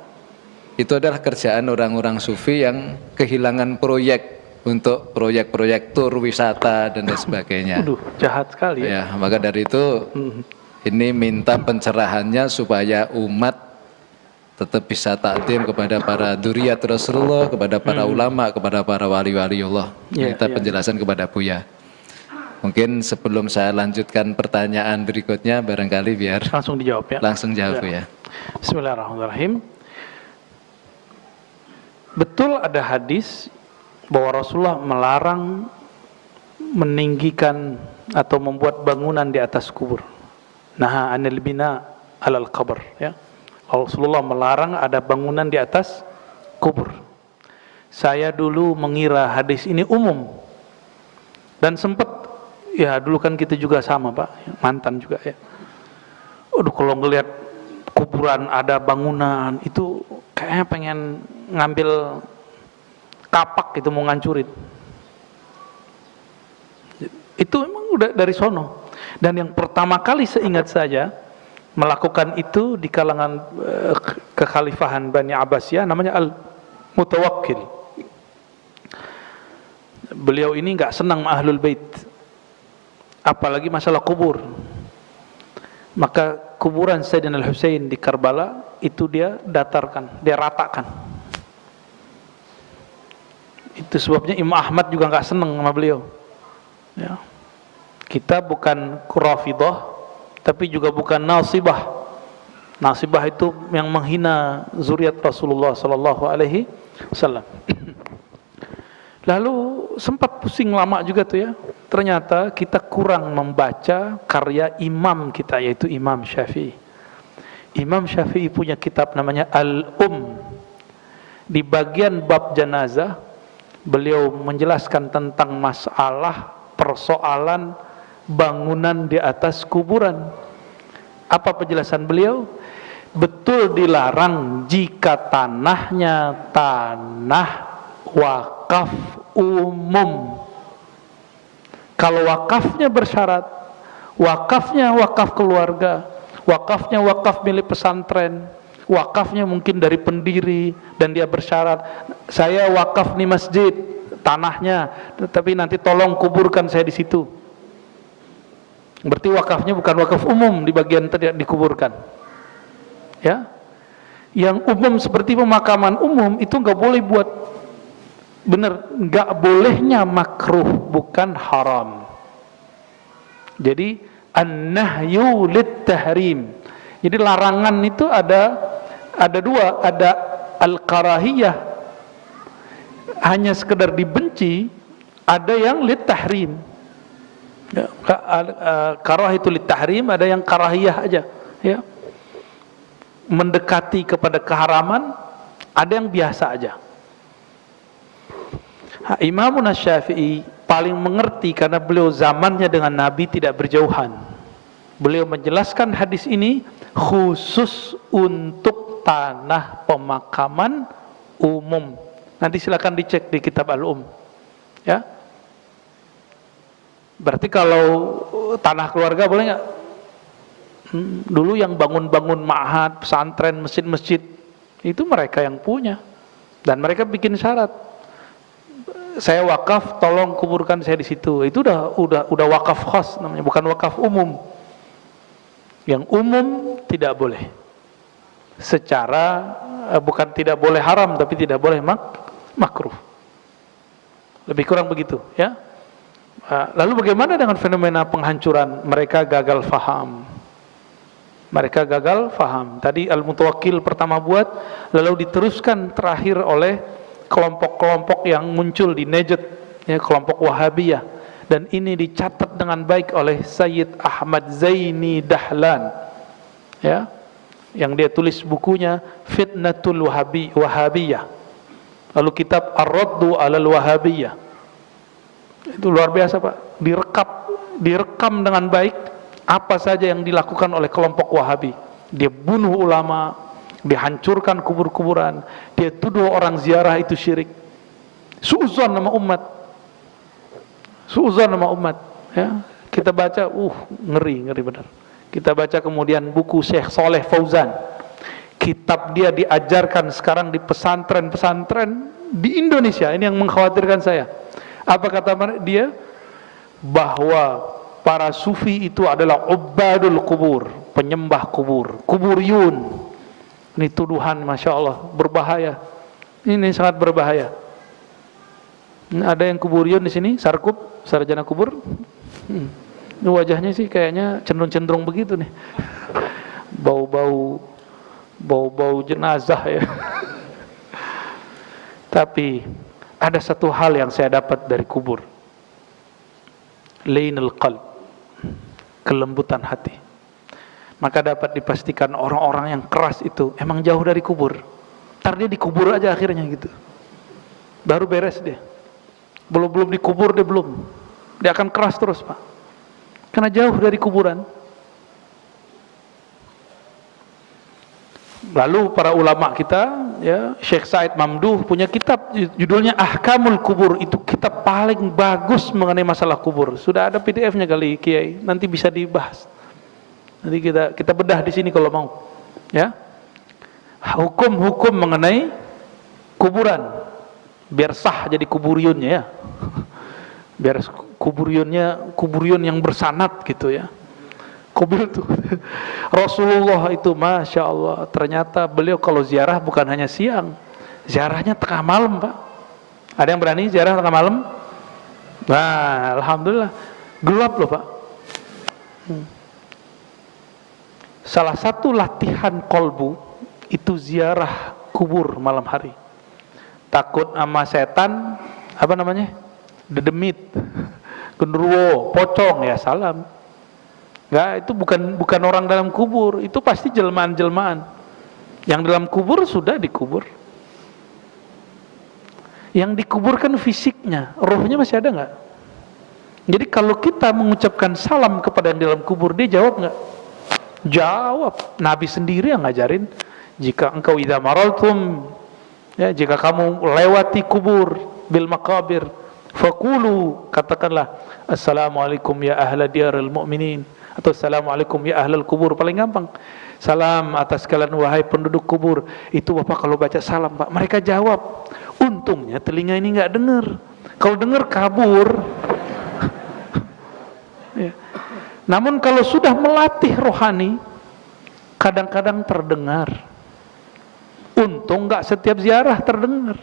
itu adalah kerjaan orang-orang sufi yang kehilangan proyek untuk proyek-proyek tur wisata dan lain sebagainya. Aduh, jahat sekali ya. Ya, maka dari itu ini minta pencerahannya supaya umat tetap bisa takdim kepada para dzurriyyat Rasulullah, kepada para ulama, kepada para wali-wali Allah. Minta penjelasan kepada Buya. Mungkin sebelum saya lanjutkan pertanyaan berikutnya, barangkali biar Langsung dijawab ya. langsung jawab ya. Bismillahirrahmanirrahim. Betul ada hadis bahwa Rasulullah melarang meninggikan atau membuat bangunan di atas kubur. Naha anil bina alal qabr, ya. Rasulullah melarang ada bangunan di atas kubur. Saya dulu mengira hadis ini umum, dan sempat, ya dulu kan kita juga sama Pak, mantan juga ya. Aduh, kalau ngelihat kuburan ada bangunan itu kayaknya pengen ngambil kapak itu, mau ngancurin. Itu memang udah dari sono. Dan yang pertama kali seingat saja melakukan itu di kalangan kekhalifahan Bani Abbasiyah namanya Al-Mutawakkil. Beliau ini nggak senang sama Ahlul Bait, apalagi masalah kubur. Maka kuburan Sayyidina Al-Husain di Karbala itu dia datarkan, dia ratakan. Itu sebabnya Imam Ahmad juga nggak senang sama beliau. Ya. Kita bukan Rafidah, tapi juga bukan Nasibah. Nasibah itu yang menghina zuriat Rasulullah Sallallahu Alaihi Wasallam. Lalu sempat pusing lama juga tuh ya. Ternyata kita kurang membaca karya imam kita, yaitu Imam Syafi'i. Imam Syafi'i punya kitab namanya Di bagian bab janazah, beliau menjelaskan tentang masalah persoalan bangunan di atas kuburan. Apa penjelasan beliau? Betul dilarang jika tanahnya tanah wakaf umum. Kalau wakafnya bersyarat, wakafnya wakaf keluarga, wakafnya wakaf milik pesantren, wakafnya mungkin dari pendiri, dan dia bersyarat, saya wakaf nih masjid, tanahnya, tapi nanti tolong kuburkan saya di situ. Berarti wakafnya bukan wakaf umum di bagian tidak dikuburkan. Ya, yang umum seperti pemakaman umum itu nggak boleh buat, benar, nggak bolehnya makruh, bukan haram. Jadi an-nahyu lit-tahrim. Jadi larangan itu ada dua, ada al-karahiyah, hanya sekedar dibenci, ada yang lit-tahrim. Ya, karah itu lit-tahrim, ada yang karahiyah aja, ya. Mendekati kepada keharaman, ada yang biasa aja. Imam Syafi'i paling mengerti karena beliau zamannya dengan Nabi tidak berjauhan. Beliau menjelaskan hadis ini khusus untuk tanah pemakaman umum. Nanti silakan dicek di kitab Al-Um. Ya. Berarti kalau tanah keluarga boleh nggak? Dulu yang bangun-bangun ma'had, pesantren, masjid-masjid itu mereka yang punya, dan mereka bikin syarat, saya wakaf, tolong kuburkan saya di situ. Itu udah wakaf khas namanya, bukan wakaf umum. Yang umum tidak boleh. Secara bukan tidak boleh haram, tapi tidak boleh makruh. Lebih kurang begitu, ya. Lalu bagaimana dengan fenomena penghancuran? Mereka gagal faham. Mereka gagal faham. Tadi Al-Mutawakkil pertama buat, lalu diteruskan terakhir oleh kelompok-kelompok yang muncul di Najd, ya, kelompok Wahabiyah, dan ini dicatat dengan baik oleh Sayyid Ahmad Zaini Dahlan, ya, yang dia tulis bukunya Fitnatul Wahabiyah, lalu kitab Ar-Raddu 'alal Wahabiyah. Itu luar biasa Pak, direkam dengan baik apa saja yang dilakukan oleh kelompok Wahabi. Dia bunuh ulama, dihancurkan kubur-kuburan, dia tuduh orang ziarah itu syirik. Suuzon sama umat. Suuzon sama umat, ya. Kita baca, ngeri benar. Kita baca kemudian buku Syekh Saleh Fauzan. Kitab dia diajarkan sekarang di pesantren-pesantren di Indonesia. Ini yang mengkhawatirkan saya. Apa kata dia? Bahwa para sufi itu adalah ubadul kubur, penyembah kubur, kuburiyun. Ini tuduhan, masya Allah, berbahaya. Ini sangat berbahaya. Ada yang kuburiyun di sini, sarkup, sarjana kubur. Ini wajahnya sih kayaknya cenderung begitu nih. Bau-bau jenazah ya. Tapi ada satu hal yang saya dapat dari kubur. Lainul qalb, kelembutan hati. Maka dapat dipastikan orang-orang yang keras itu emang jauh dari kubur. Ntar dia dikubur aja akhirnya gitu. Baru beres dia. Belum dikubur dia belum. Dia akan keras terus, Pak. Karena jauh dari kuburan. Lalu para ulama kita, ya, Syekh Said Mamduh punya kitab judulnya Ahkamul Kubur. Itu kitab paling bagus mengenai masalah kubur. Sudah ada PDF-nya kali Kiai, nanti bisa dibahas. Nanti kita bedah di sini kalau mau. Ya. Hukum-hukum mengenai kuburan. Biar sah jadi kuburiyunnya ya. Biar kuburiyun yang bersanad gitu ya. Kubur itu Rasulullah itu masya Allah, ternyata beliau kalau ziarah bukan hanya siang, ziarahnya tengah malam, Pak. Ada yang berani ziarah tengah malam? Nah, alhamdulillah, gelap loh, Pak. Salah satu latihan kolbu itu ziarah kubur malam hari. Takut sama setan, apa namanya? Dedemit, genderuwo, pocong, ya salam. Enggak, itu bukan orang dalam kubur, itu pasti jelmaan-jelmaan. Yang dalam kubur sudah dikubur. Yang dikuburkan fisiknya, rohnya masih ada enggak? Jadi kalau kita mengucapkan salam kepada yang dalam kubur, dia jawab enggak? Jawab. Nabi sendiri yang ngajarin, jika engkau idza maraltum, ya, jika kamu lewati kubur bil maqabir, faqulu, katakanlah assalamualaikum ya ahla diyaril mu'minin, atau assalamualaikum ya ahlal kubur, paling gampang. Salam atas kalian wahai penduduk kubur. Itu Bapak kalau baca salam, Pak, mereka jawab. Untungnya telinga ini enggak dengar. Kalau dengar kabur. Ya. Namun kalau sudah melatih rohani, kadang-kadang terdengar. Untung enggak setiap ziarah terdengar.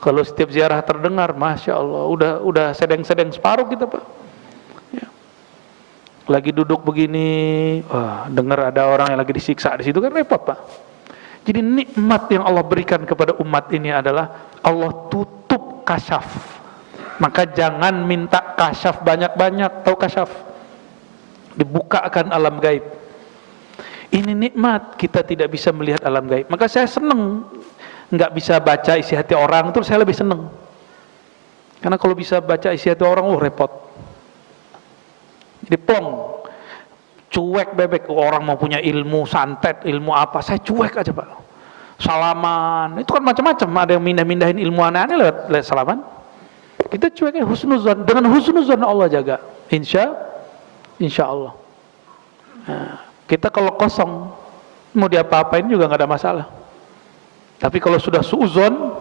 Kalau setiap ziarah terdengar, masya Allah, udah sedeng-sedeng separuh kita, Pak. Ya. Lagi duduk begini, dengar ada orang yang lagi disiksa di situ, kan repot, Pak. Jadi nikmat yang Allah berikan kepada umat ini adalah Allah tutup kasyaf. Maka jangan minta kasyaf banyak-banyak, tahu kasyaf? Dibukakan alam gaib. Ini nikmat, kita tidak bisa melihat alam gaib. Maka saya senang nggak bisa baca isi hati orang, terus saya lebih senang. Karena kalau bisa baca isi hati orang, repot. Jadi plong, cuek bebek. Orang mau punya ilmu santet, ilmu apa, saya cuek aja, Pak. Salaman, itu kan macam-macam. Ada yang mindah-mindahin ilmu aneh-aneh lewat salaman. Kita cuek, husnuzon. Dengan husnuzon Allah jaga. Insya Allah. Nah, kita kalau kosong, mau diapa-apain juga nggak ada masalah. Tapi kalau sudah suuzon,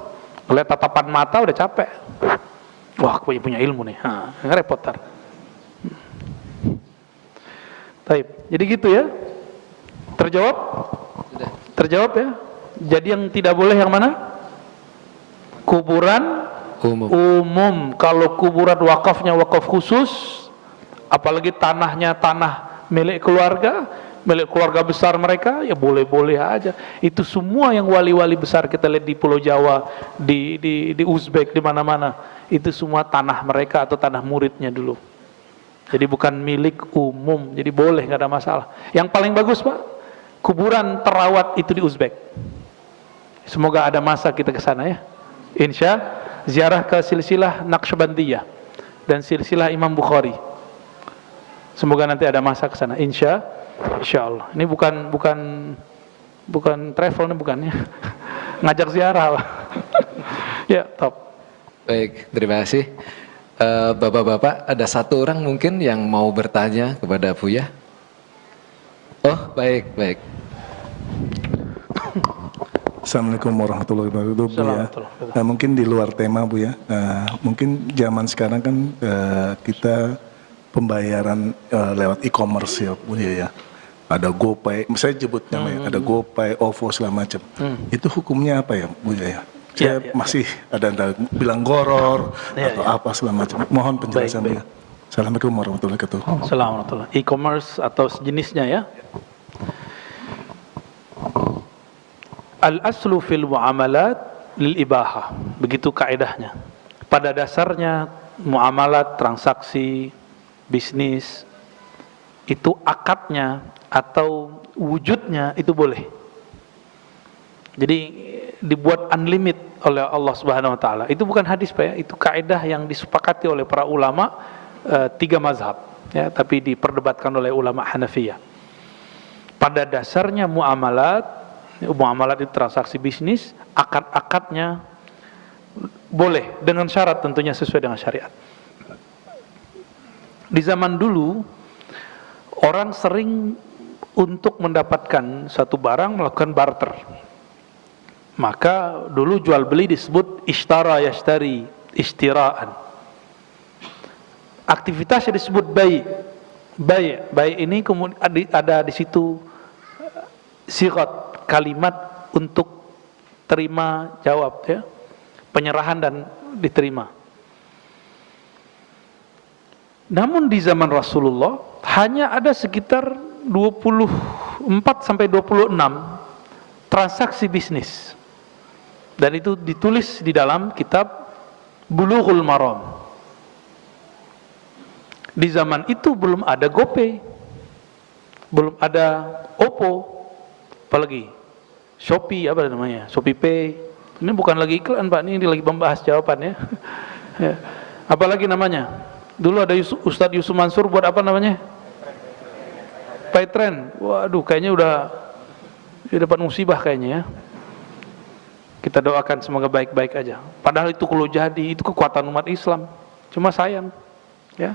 melihat tatapan mata udah capek. Wah, aku punya ilmu nih. Repot tar. Baik, jadi gitu ya. Terjawab? Terjawab ya. Jadi yang tidak boleh yang mana? Kuburan umum. Kalau kuburan wakafnya wakaf khusus, apalagi tanahnya tanah milik keluarga besar mereka, ya boleh-boleh aja. Itu semua yang wali-wali besar kita lihat di Pulau Jawa, di Uzbek, di mana-mana, itu semua tanah mereka atau tanah muridnya dulu. Jadi bukan milik umum, jadi boleh, nggak ada masalah. Yang paling bagus, Pak, kuburan terawat itu di Uzbek. Semoga ada masa kita ke sana ya. Insya ziarah ke silsilah Naqsyabandiyah dan silsilah Imam Bukhari. Semoga nanti ada masa ke sana. Insya Allah. Ini bukan travel, ini bukannya ngajak ziarah. Ya, top. Baik, terima kasih. Bapak-bapak, ada satu orang mungkin yang mau bertanya kepada Buya? Oh, baik, baik. Assalamualaikum warahmatullahi wabarakatuh, Bu ya. Assalamualaikum. Mungkin di luar tema, Bu ya. Mungkin zaman sekarang kan kita pembayaran lewat e-commerce ya, Bu ya. Ada GoPay, saya sebut namanya, ada GoPay, OVO segala macam. Itu hukumnya apa ya, Bu ya? Saya masih ada bilang goror atau apa segala macam. Mohon penjelasan, Bu ya. Assalamualaikum warahmatullahi wabarakatuh. Assalamualaikum. E-commerce atau sejenisnya ya. Al-aslu fil muamalat lil ibahah. Begitu kaidahnya. Pada dasarnya muamalat, transaksi, bisnis itu akadnya atau wujudnya itu boleh. Jadi dibuat unlimited oleh Allah Subhanahu wa taala. Itu bukan hadis Pak ya, itu kaidah yang disepakati oleh para ulama 3 mazhab ya, tapi diperdebatkan oleh ulama Hanafiyah. Pada dasarnya muamalat itu transaksi bisnis, akad-akadnya boleh dengan syarat tentunya sesuai dengan syariat. Di zaman dulu orang sering untuk mendapatkan satu barang melakukan barter. Maka dulu jual beli disebut ishtara yashtari, istiraan. Aktivitasnya disebut bai'. Bai' ini kemudian ada di situ sigat, kalimat untuk terima jawab ya. Penyerahan dan diterima. Namun di zaman Rasulullah hanya ada sekitar 24 sampai 26 transaksi bisnis. Dan itu ditulis di dalam kitab Bulughul Maram. Di zaman itu belum ada GoPay, belum ada OPPO, apalagi Shopee, apa namanya, Shopee Pay. Ini bukan lagi iklan Pak, ini lagi membahas jawabannya. Ya. Apalagi namanya, dulu ada Ustadz Yusuf Mansur buat apa namanya? Paytrend. Waduh, kayaknya udah dapat musibah kayaknya ya. Kita doakan semoga baik-baik aja. Padahal itu kalau jadi, itu kekuatan umat Islam. Cuma sayang, ya,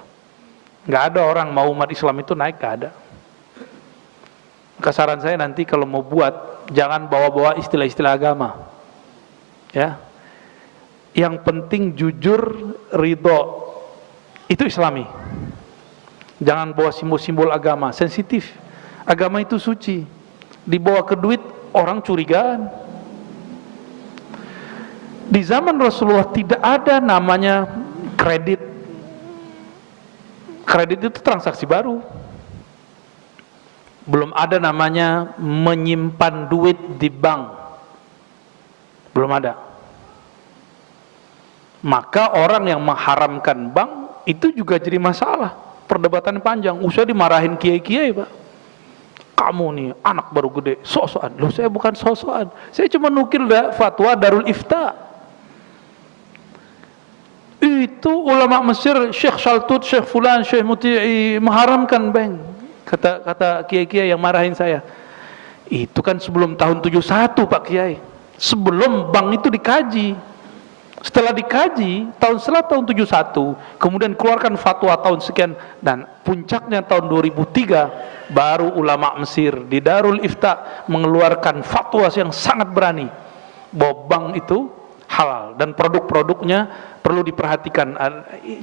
nggak ada orang mau umat Islam itu naik, nggak ada. Maka saran saya nanti kalau mau buat, jangan bawa-bawa istilah-istilah agama, ya. Yang penting jujur, ridho, itu Islami. Jangan bawa simbol-simbol agama, sensitif. Agama itu suci. Dibawa ke duit, orang curigaan. Di zaman Rasulullah tidak ada namanya kredit. Kredit itu transaksi baru. Belum ada namanya menyimpan duit di bank. Belum ada. Maka orang yang mengharamkan bank itu juga jadi masalah. Perdebatan panjang. Usai dimarahin kiai-kiai Pak. Kamu nih anak baru gede, sok-sokan. Loh, saya bukan sok-sokan. Saya cuma nukil fatwa Darul Ifta. Itu ulama Mesir, Syekh Shaltut, Syekh Fulan, Syekh Muti'i mengharamkan bank. Kata kiai-kiai yang marahin saya. Itu kan sebelum tahun 71 Pak Kiai. Sebelum bank itu dikaji. Setelah dikaji, setelah tahun 71, kemudian keluarkan fatwa tahun sekian, dan puncaknya tahun 2003, baru ulama Mesir di Darul Ifta mengeluarkan fatwa yang sangat berani bahwa bank itu halal dan produk-produknya perlu diperhatikan.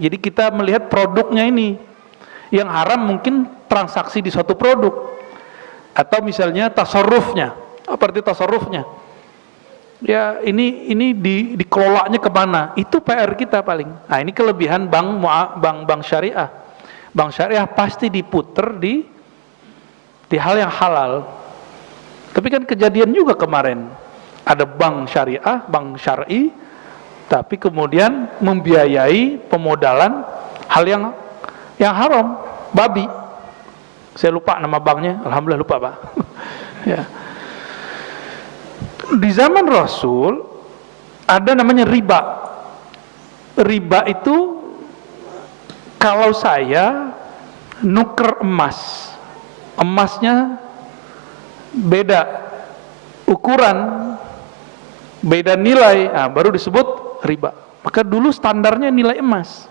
Jadi kita melihat produknya ini. Yang haram mungkin transaksi di suatu produk, atau misalnya tasarrufnya. Apa arti tasarrufnya? Ya ini dikelolanya kemana? Itu PR kita paling. Nah ini kelebihan bank syariah. Bank syariah pasti diputer di hal yang halal. Tapi kan kejadian juga kemarin. Ada bank syariah, bank syar'i, tapi kemudian membiayai pemodalan hal yang haram, babi. Saya lupa nama banknya, alhamdulillah lupa Pak. Ya. Di zaman Rasul ada namanya riba. Riba itu kalau saya nuker emas, emasnya beda ukuran, beda nilai, baru disebut riba. Maka dulu standarnya nilai emas.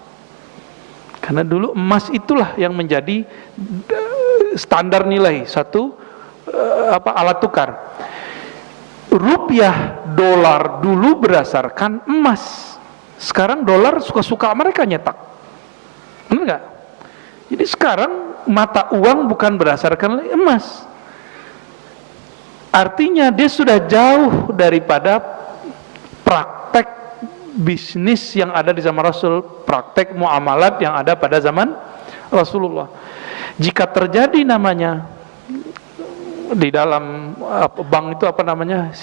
Karena dulu emas itulah yang menjadi standar nilai satu alat tukar. Rupiah, dolar dulu berdasarkan emas. Sekarang dolar suka-suka mereka nyetak. Benar nggak? Jadi sekarang mata uang bukan berdasarkan emas. Artinya dia sudah jauh daripada praktek bisnis yang ada di zaman Rasul, praktek muamalat yang ada pada zaman Rasulullah. Jika terjadi namanya di dalam bank itu apa namanya,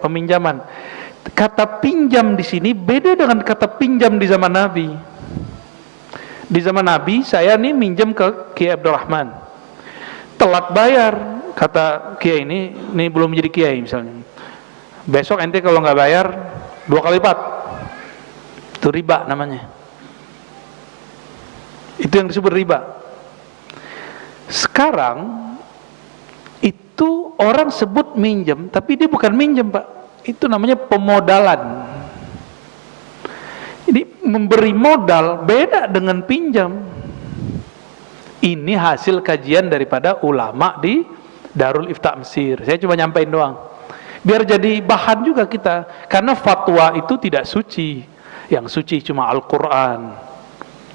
peminjaman. Kata pinjam di sini beda dengan kata pinjam di zaman Nabi. Di zaman Nabi saya nih minjem ke Kiai Abdurrahman, telat bayar, kata Kiai ini belum menjadi Kiai misalnya. Besok ente kalau nggak bayar 2 kali lipat, itu riba namanya. Itu yang disebut riba. Sekarang itu orang sebut minjem, tapi dia bukan minjem, Pak. Itu namanya pemodalan. Jadi memberi modal beda dengan pinjam. Ini hasil kajian daripada ulama di Darul Ifta Mesir. Saya cuma nyampein doang. Biar jadi bahan juga kita. Karena fatwa itu tidak suci. Yang suci cuma Al-Quran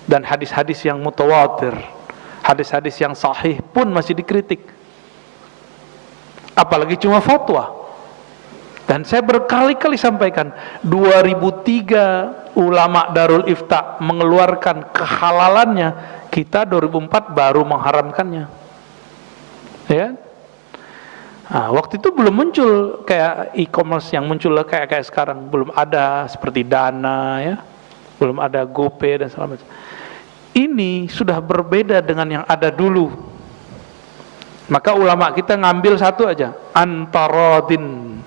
dan hadis-hadis yang mutawatir. Hadis-hadis yang sahih pun masih dikritik. Apalagi cuma fatwa. Dan saya berkali-kali sampaikan, 2003 ulama Darul Ifta mengeluarkan kehalalannya, kita 2004 baru mengharamkannya. Ya. Nah, waktu itu belum muncul kayak e-commerce yang muncul kayak sekarang, belum ada seperti Dana ya. Belum ada GoPay dan segala macam. Ini sudah berbeda dengan yang ada dulu. Maka ulama kita ngambil satu aja, antaradin.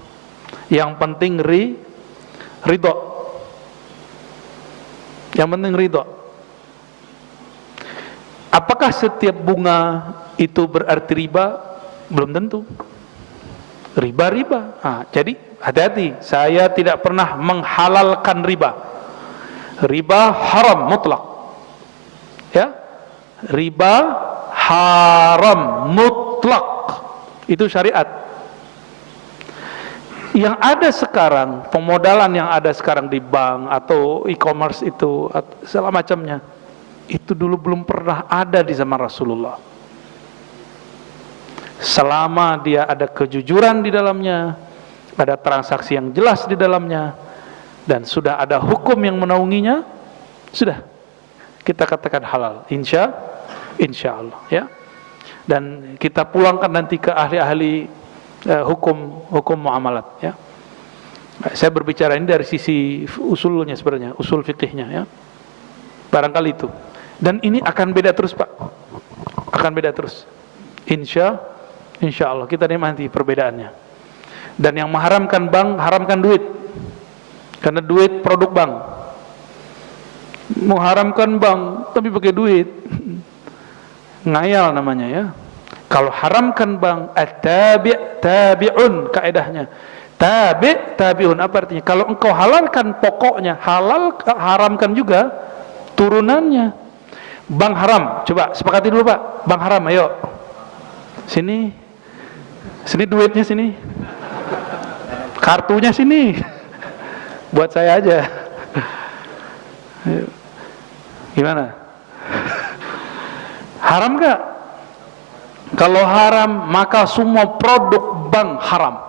Yang penting ridho. Yang penting ridho. Apakah setiap bunga itu berarti riba? Belum tentu. Riba. Jadi hati-hati. Saya tidak pernah menghalalkan riba. Riba haram mutlak. Ya, riba haram mutlak. Itu syariat. Yang ada sekarang, pemodalan yang ada sekarang di bank atau e-commerce itu segala macamnya, itu dulu belum pernah ada di zaman Rasulullah. Selama dia ada kejujuran di dalamnya, ada transaksi yang jelas di dalamnya, dan sudah ada hukum yang menaunginya, sudah kita katakan halal, insya Allah ya. Dan kita pulangkan nanti ke ahli-ahli hukum muamalat ya. Saya berbicara ini dari sisi usulnya sebenarnya, usul fikihnya ya. Barangkali itu. Dan ini akan beda terus, Pak. Akan beda terus. Insya Allah kita nikmati perbedaannya. Dan yang mengharamkan bank, haramkan duit. Karena duit produk bank. Mengharamkan bank tapi pakai duit. Ngayal namanya ya. Kalau haramkan bank, tabi'un kaedahnya. Tabi'un apa artinya? Kalau engkau halalkan pokoknya, haramkan juga turunannya. Bank haram, coba sepakati dulu Pak. Bank haram, ayo. Sini duitnya sini. Kartunya sini. Buat saya aja. Gimana? Haram gak? Kalau haram, maka semua produk bank haram.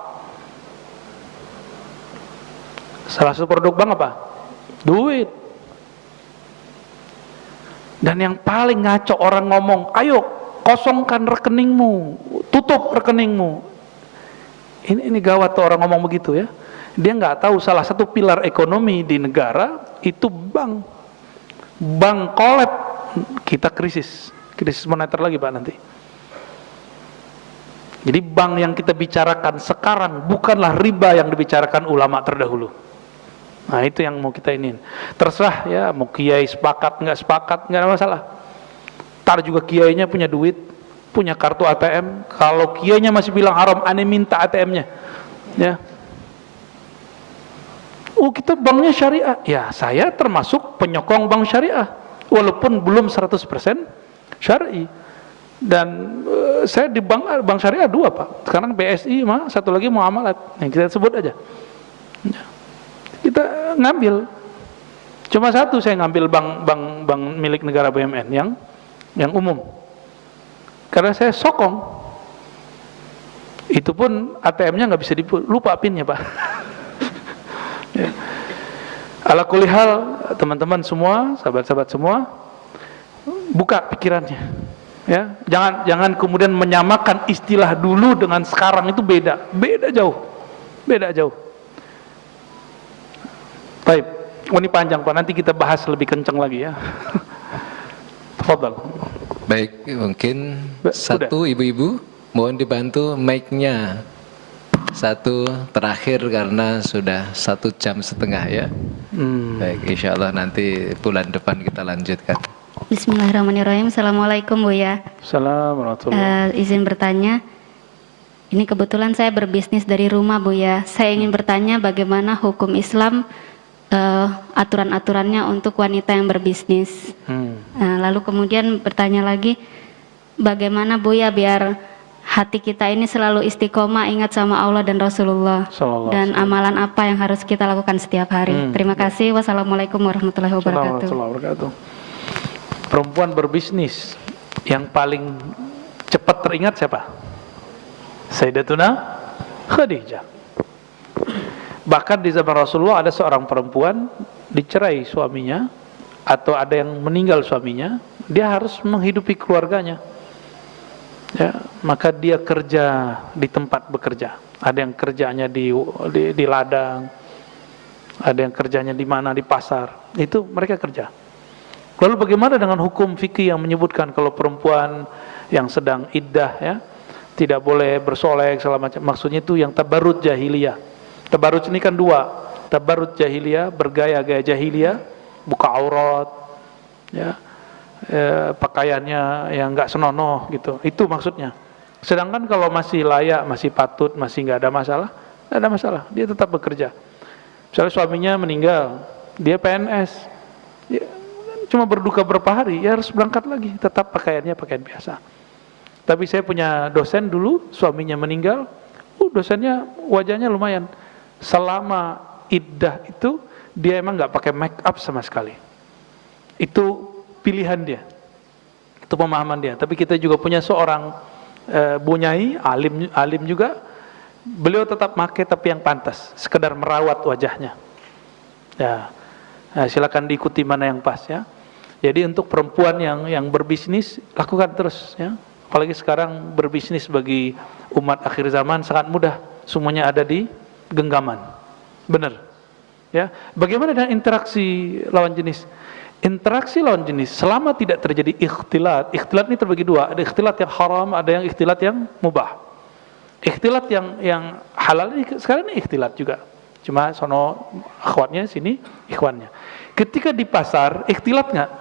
Salah satu produk bank apa? Duit. Dan yang paling ngaco orang ngomong, ayo kosongkan rekeningmu, tutup rekeningmu. Ini gawat tuh orang ngomong begitu ya. Dia nggak tahu salah satu pilar ekonomi di negara itu bank. Bank kolab, kita krisis moneter lagi Pak nanti. Jadi bank yang kita bicarakan sekarang bukanlah riba yang dibicarakan ulama terdahulu. Nah itu yang mau kita iniin. Terserah ya, mau kiai sepakat nggak ada masalah. Tar juga kiainya punya duit, punya kartu ATM. Kalau kiainya masih bilang haram, aneh minta ATM-nya. Ya. Oh kita banknya syariah. Ya saya termasuk penyokong bank syariah, walaupun belum 100% syar'i. Dan saya di bank syariah 2 Pak. Sekarang BSI mah, satu lagi Muamalat. Yang kita sebut aja. Kita ngambil. Cuma satu saya ngambil bank milik negara BUMN yang umum. Karena saya sokong. Itu pun ATM-nya nggak bisa lupa PIN-nya Pak. Ya. Ala kulli hal, teman-teman semua, sahabat-sahabat semua, buka pikirannya. Ya, jangan kemudian menyamakan istilah dulu dengan sekarang, itu beda jauh. Baik, ini panjang Pak, nanti kita bahas lebih kencang lagi ya. Tafadhal. Baik, mungkin satu ibu-ibu mohon dibantu mic-nya. Satu terakhir karena sudah 1,5 jam ya. Baik, insya Allah nanti bulan depan kita lanjutkan. Bismillahirrahmanirrahim. Assalamualaikum Buya. Assalamualaikum. Izin bertanya, ini kebetulan saya berbisnis dari rumah Buya. Saya ingin bertanya bagaimana hukum Islam, aturan-aturannya untuk wanita yang berbisnis. Lalu kemudian bertanya lagi, bagaimana Buya biar hati kita ini selalu istiqomah ingat sama Allah dan Rasulullah, dan amalan apa yang harus kita lakukan setiap hari. Terima kasih. Wassalamualaikum warahmatullahi wabarakatuh. Perempuan berbisnis yang paling cepat teringat siapa? Sayyidatuna Khadijah. Bahkan di zaman Rasulullah ada seorang perempuan dicerai suaminya, atau ada yang meninggal suaminya, dia harus menghidupi keluarganya. Ya, maka dia kerja di tempat bekerja. Ada yang kerjanya di ladang, ada yang kerjanya di mana, di pasar. Itu mereka kerja. Lalu bagaimana dengan hukum fikih yang menyebutkan kalau perempuan yang sedang iddah, ya, tidak boleh bersolek segala macam. Maksudnya itu yang tabarruj jahiliyah. Tabarruj ini kan 2, tabarruj jahiliyah, bergaya-gaya jahiliyah, buka aurat, ya, pakaiannya yang nggak senonoh gitu. Itu maksudnya. Sedangkan kalau masih layak, masih patut, masih nggak ada masalah, nggak ada masalah. Dia tetap bekerja. Misalnya suaminya meninggal, dia PNS, ya, cuma berduka berapa hari, ya harus berangkat lagi, tetap pakaiannya pakaian biasa. Tapi saya punya dosen dulu, suaminya meninggal, dosennya wajahnya lumayan. Selama iddah itu dia emang nggak pakai make up sama sekali. Itu pilihan dia, itu pemahaman dia. Tapi kita juga punya seorang bunyai, alim juga, beliau tetap pakai tapi yang pantas, sekedar merawat wajahnya. Ya, nah, silakan diikuti mana yang pas ya. Jadi untuk perempuan yang berbisnis, lakukan terus ya. Apalagi sekarang berbisnis bagi umat akhir zaman sangat mudah, semuanya ada di genggaman. Benar. Ya. Bagaimana dengan interaksi lawan jenis? Interaksi lawan jenis selama tidak terjadi ikhtilat. Ikhtilat ini terbagi 2, ada ikhtilat yang haram, ada yang ikhtilat yang mubah. Ikhtilat yang halal ini sekarang ini ikhtilat juga. Cuma sono akhwatnya, sini ikhwannya. Ketika di pasar ikhtilat enggak?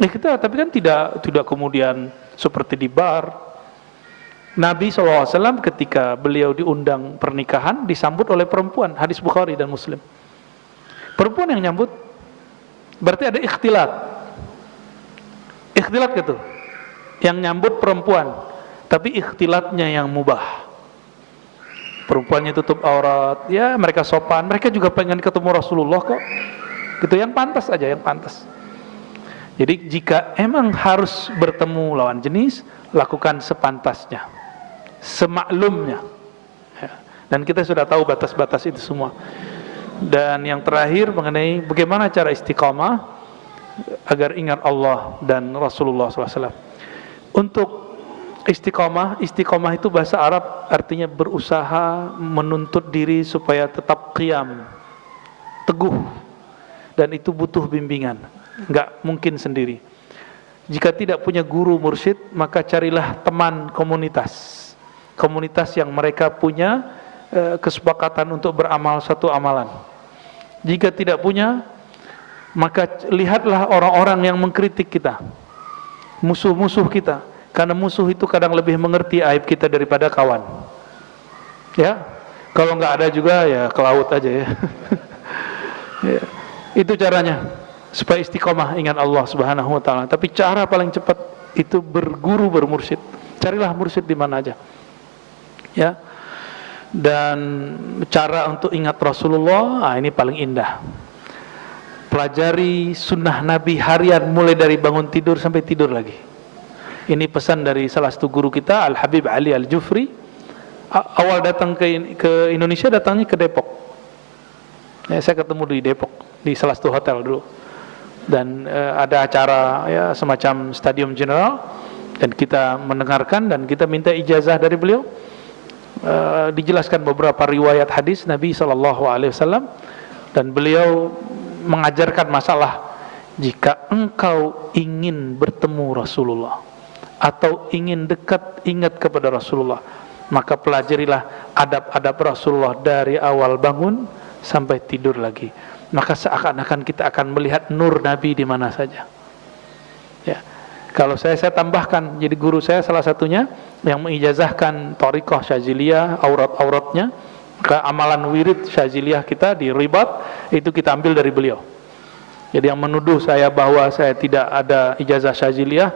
Ikhtilat, tapi kan tidak kemudian seperti di bar. Nabi SAW ketika beliau diundang pernikahan disambut oleh perempuan, hadis Bukhari dan Muslim. Perempuan yang nyambut, berarti ada ikhtilat. Ikhtilat gitu. Yang nyambut perempuan, tapi ikhtilatnya yang mubah. Perempuannya tutup aurat, ya mereka sopan, mereka juga pengen ketemu Rasulullah kok. Gitu, yang pantas aja, yang pantas. Jadi jika emang harus bertemu lawan jenis, lakukan sepantasnya, semaklumnya. Ya. Dan kita sudah tahu batas-batas itu semua. Dan yang terakhir mengenai bagaimana cara istiqamah agar ingat Allah dan Rasulullah SAW. Untuk istiqamah itu bahasa Arab artinya berusaha menuntut diri supaya tetap qiyam, teguh, dan itu butuh bimbingan, nggak mungkin sendiri. Jika tidak punya guru mursyid, maka carilah teman komunitas yang mereka punya kesepakatan untuk beramal satu amalan. Jika tidak punya, maka lihatlah orang-orang yang mengkritik kita, musuh-musuh kita, karena musuh itu kadang lebih mengerti aib kita daripada kawan. Ya, kalau nggak ada juga ya ke laut aja ya. Ya. Itu caranya supaya istiqomah ingat Allah Subhanahu wa taala. Tapi cara paling cepat itu berguru, bermursyid. Carilah mursyid di mana aja. Ya. Dan cara untuk ingat Rasulullah, ini paling indah. Pelajari sunnah Nabi harian mulai dari bangun tidur sampai tidur lagi. Ini pesan dari salah satu guru kita, Al-Habib Ali Al-Jufri. Awal datang ke Indonesia, datangnya ke Depok. Ya, saya ketemu di Depok, di salah satu hotel dulu. Dan ada acara ya semacam Stadium General, dan kita mendengarkan dan kita minta ijazah dari beliau. Dijelaskan beberapa riwayat hadis Nabi SAW, dan beliau mengajarkan masalah jika engkau ingin bertemu Rasulullah atau ingin dekat ingat kepada Rasulullah, maka pelajarilah adab-adab Rasulullah dari awal bangun sampai tidur lagi. Maka seakan-akan kita akan melihat nur Nabi di mana saja. Ya. Kalau saya tambahkan, jadi guru saya salah satunya yang mengijazahkan Thariqah Syaziliyah, aurat-auratnya, ke amalan wirid Syaziliyah kita di Ribat, itu kita ambil dari beliau. Jadi yang menuduh saya bahwa saya tidak ada ijazah Syaziliyah,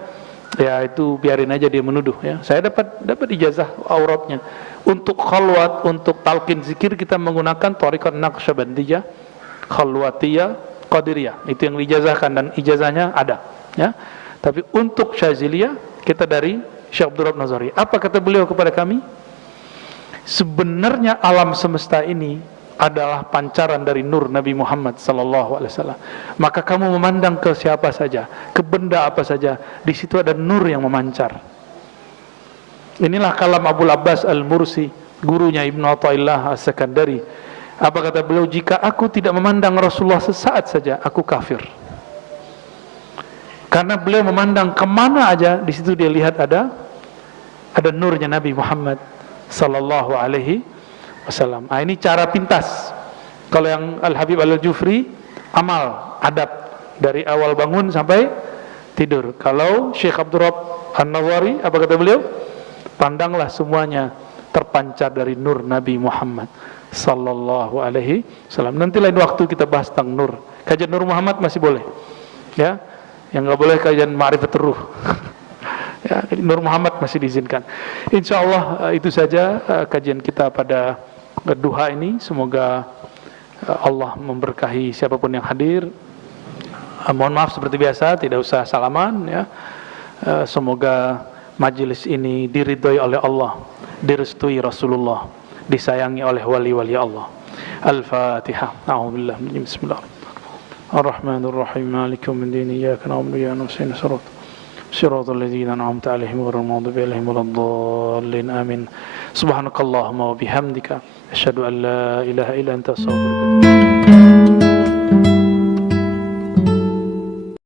ya itu biarin aja dia menuduh. Ya. Saya dapat ijazah auratnya. Untuk khalwat, untuk talqin zikir kita menggunakan Thariqah Naqsyabandiyah, Khalwatiyah, Qadiriyah. Itu yang diijazahkan dan ijazahnya ada. Ya. Tapi untuk Syaziliyah kita dari Syekh Abdul Rabb Nazari. Apa kata beliau kepada kami? Sebenarnya alam semesta ini adalah pancaran dari nur Nabi Muhammad SAW. Maka kamu memandang ke siapa saja, ke benda apa saja, di situ ada nur yang memancar. Inilah kalam Abul Abbas Al-Mursi, gurunya Ibnu Athaillah As-Sakandari. Apa kata beliau? Jika aku tidak memandang Rasulullah sesaat saja, aku kafir. Karena beliau memandang kemana aja, di situ dia lihat ada nurnya Nabi Muhammad sallallahu alaihi wasallam. Ini cara pintas. Kalau yang Al-Habib Al-Jufri, amal, adab dari awal bangun sampai tidur. Kalau Syekh Abdul Rabb An-Nawari, apa kata beliau? Pandanglah semuanya terpancar dari nur Nabi Muhammad sallallahu alaihi wasallam. Nanti lain waktu kita bahas tentang nur. Kajian Nur Muhammad masih boleh. Ya. Yang nggak boleh kajian Ma'rifatur Ruh. Ya, Nur Muhammad masih diizinkan. InsyaAllah itu saja kajian kita pada duha ini. Semoga Allah memberkahi siapapun yang hadir. Mohon maaf seperti biasa, tidak usah salaman. Ya. Semoga majelis ini diridhoi oleh Allah, direstui Rasulullah, disayangi oleh wali-wali Allah. Al-Fatihah. A'udzubillah. Bismillahirrahmanirrahim. Ar-Rahmanir-Rahim. Maliki yaumiddin. Iyyaka na'budu wa iyyaka nasta'in. صراط الذين أنعمت عليهم غير المغضوب عليهم ولا الضالين آمين سبحانك اللهم وبحمدك أشهد أن لا إله إلا أنت أستغفرك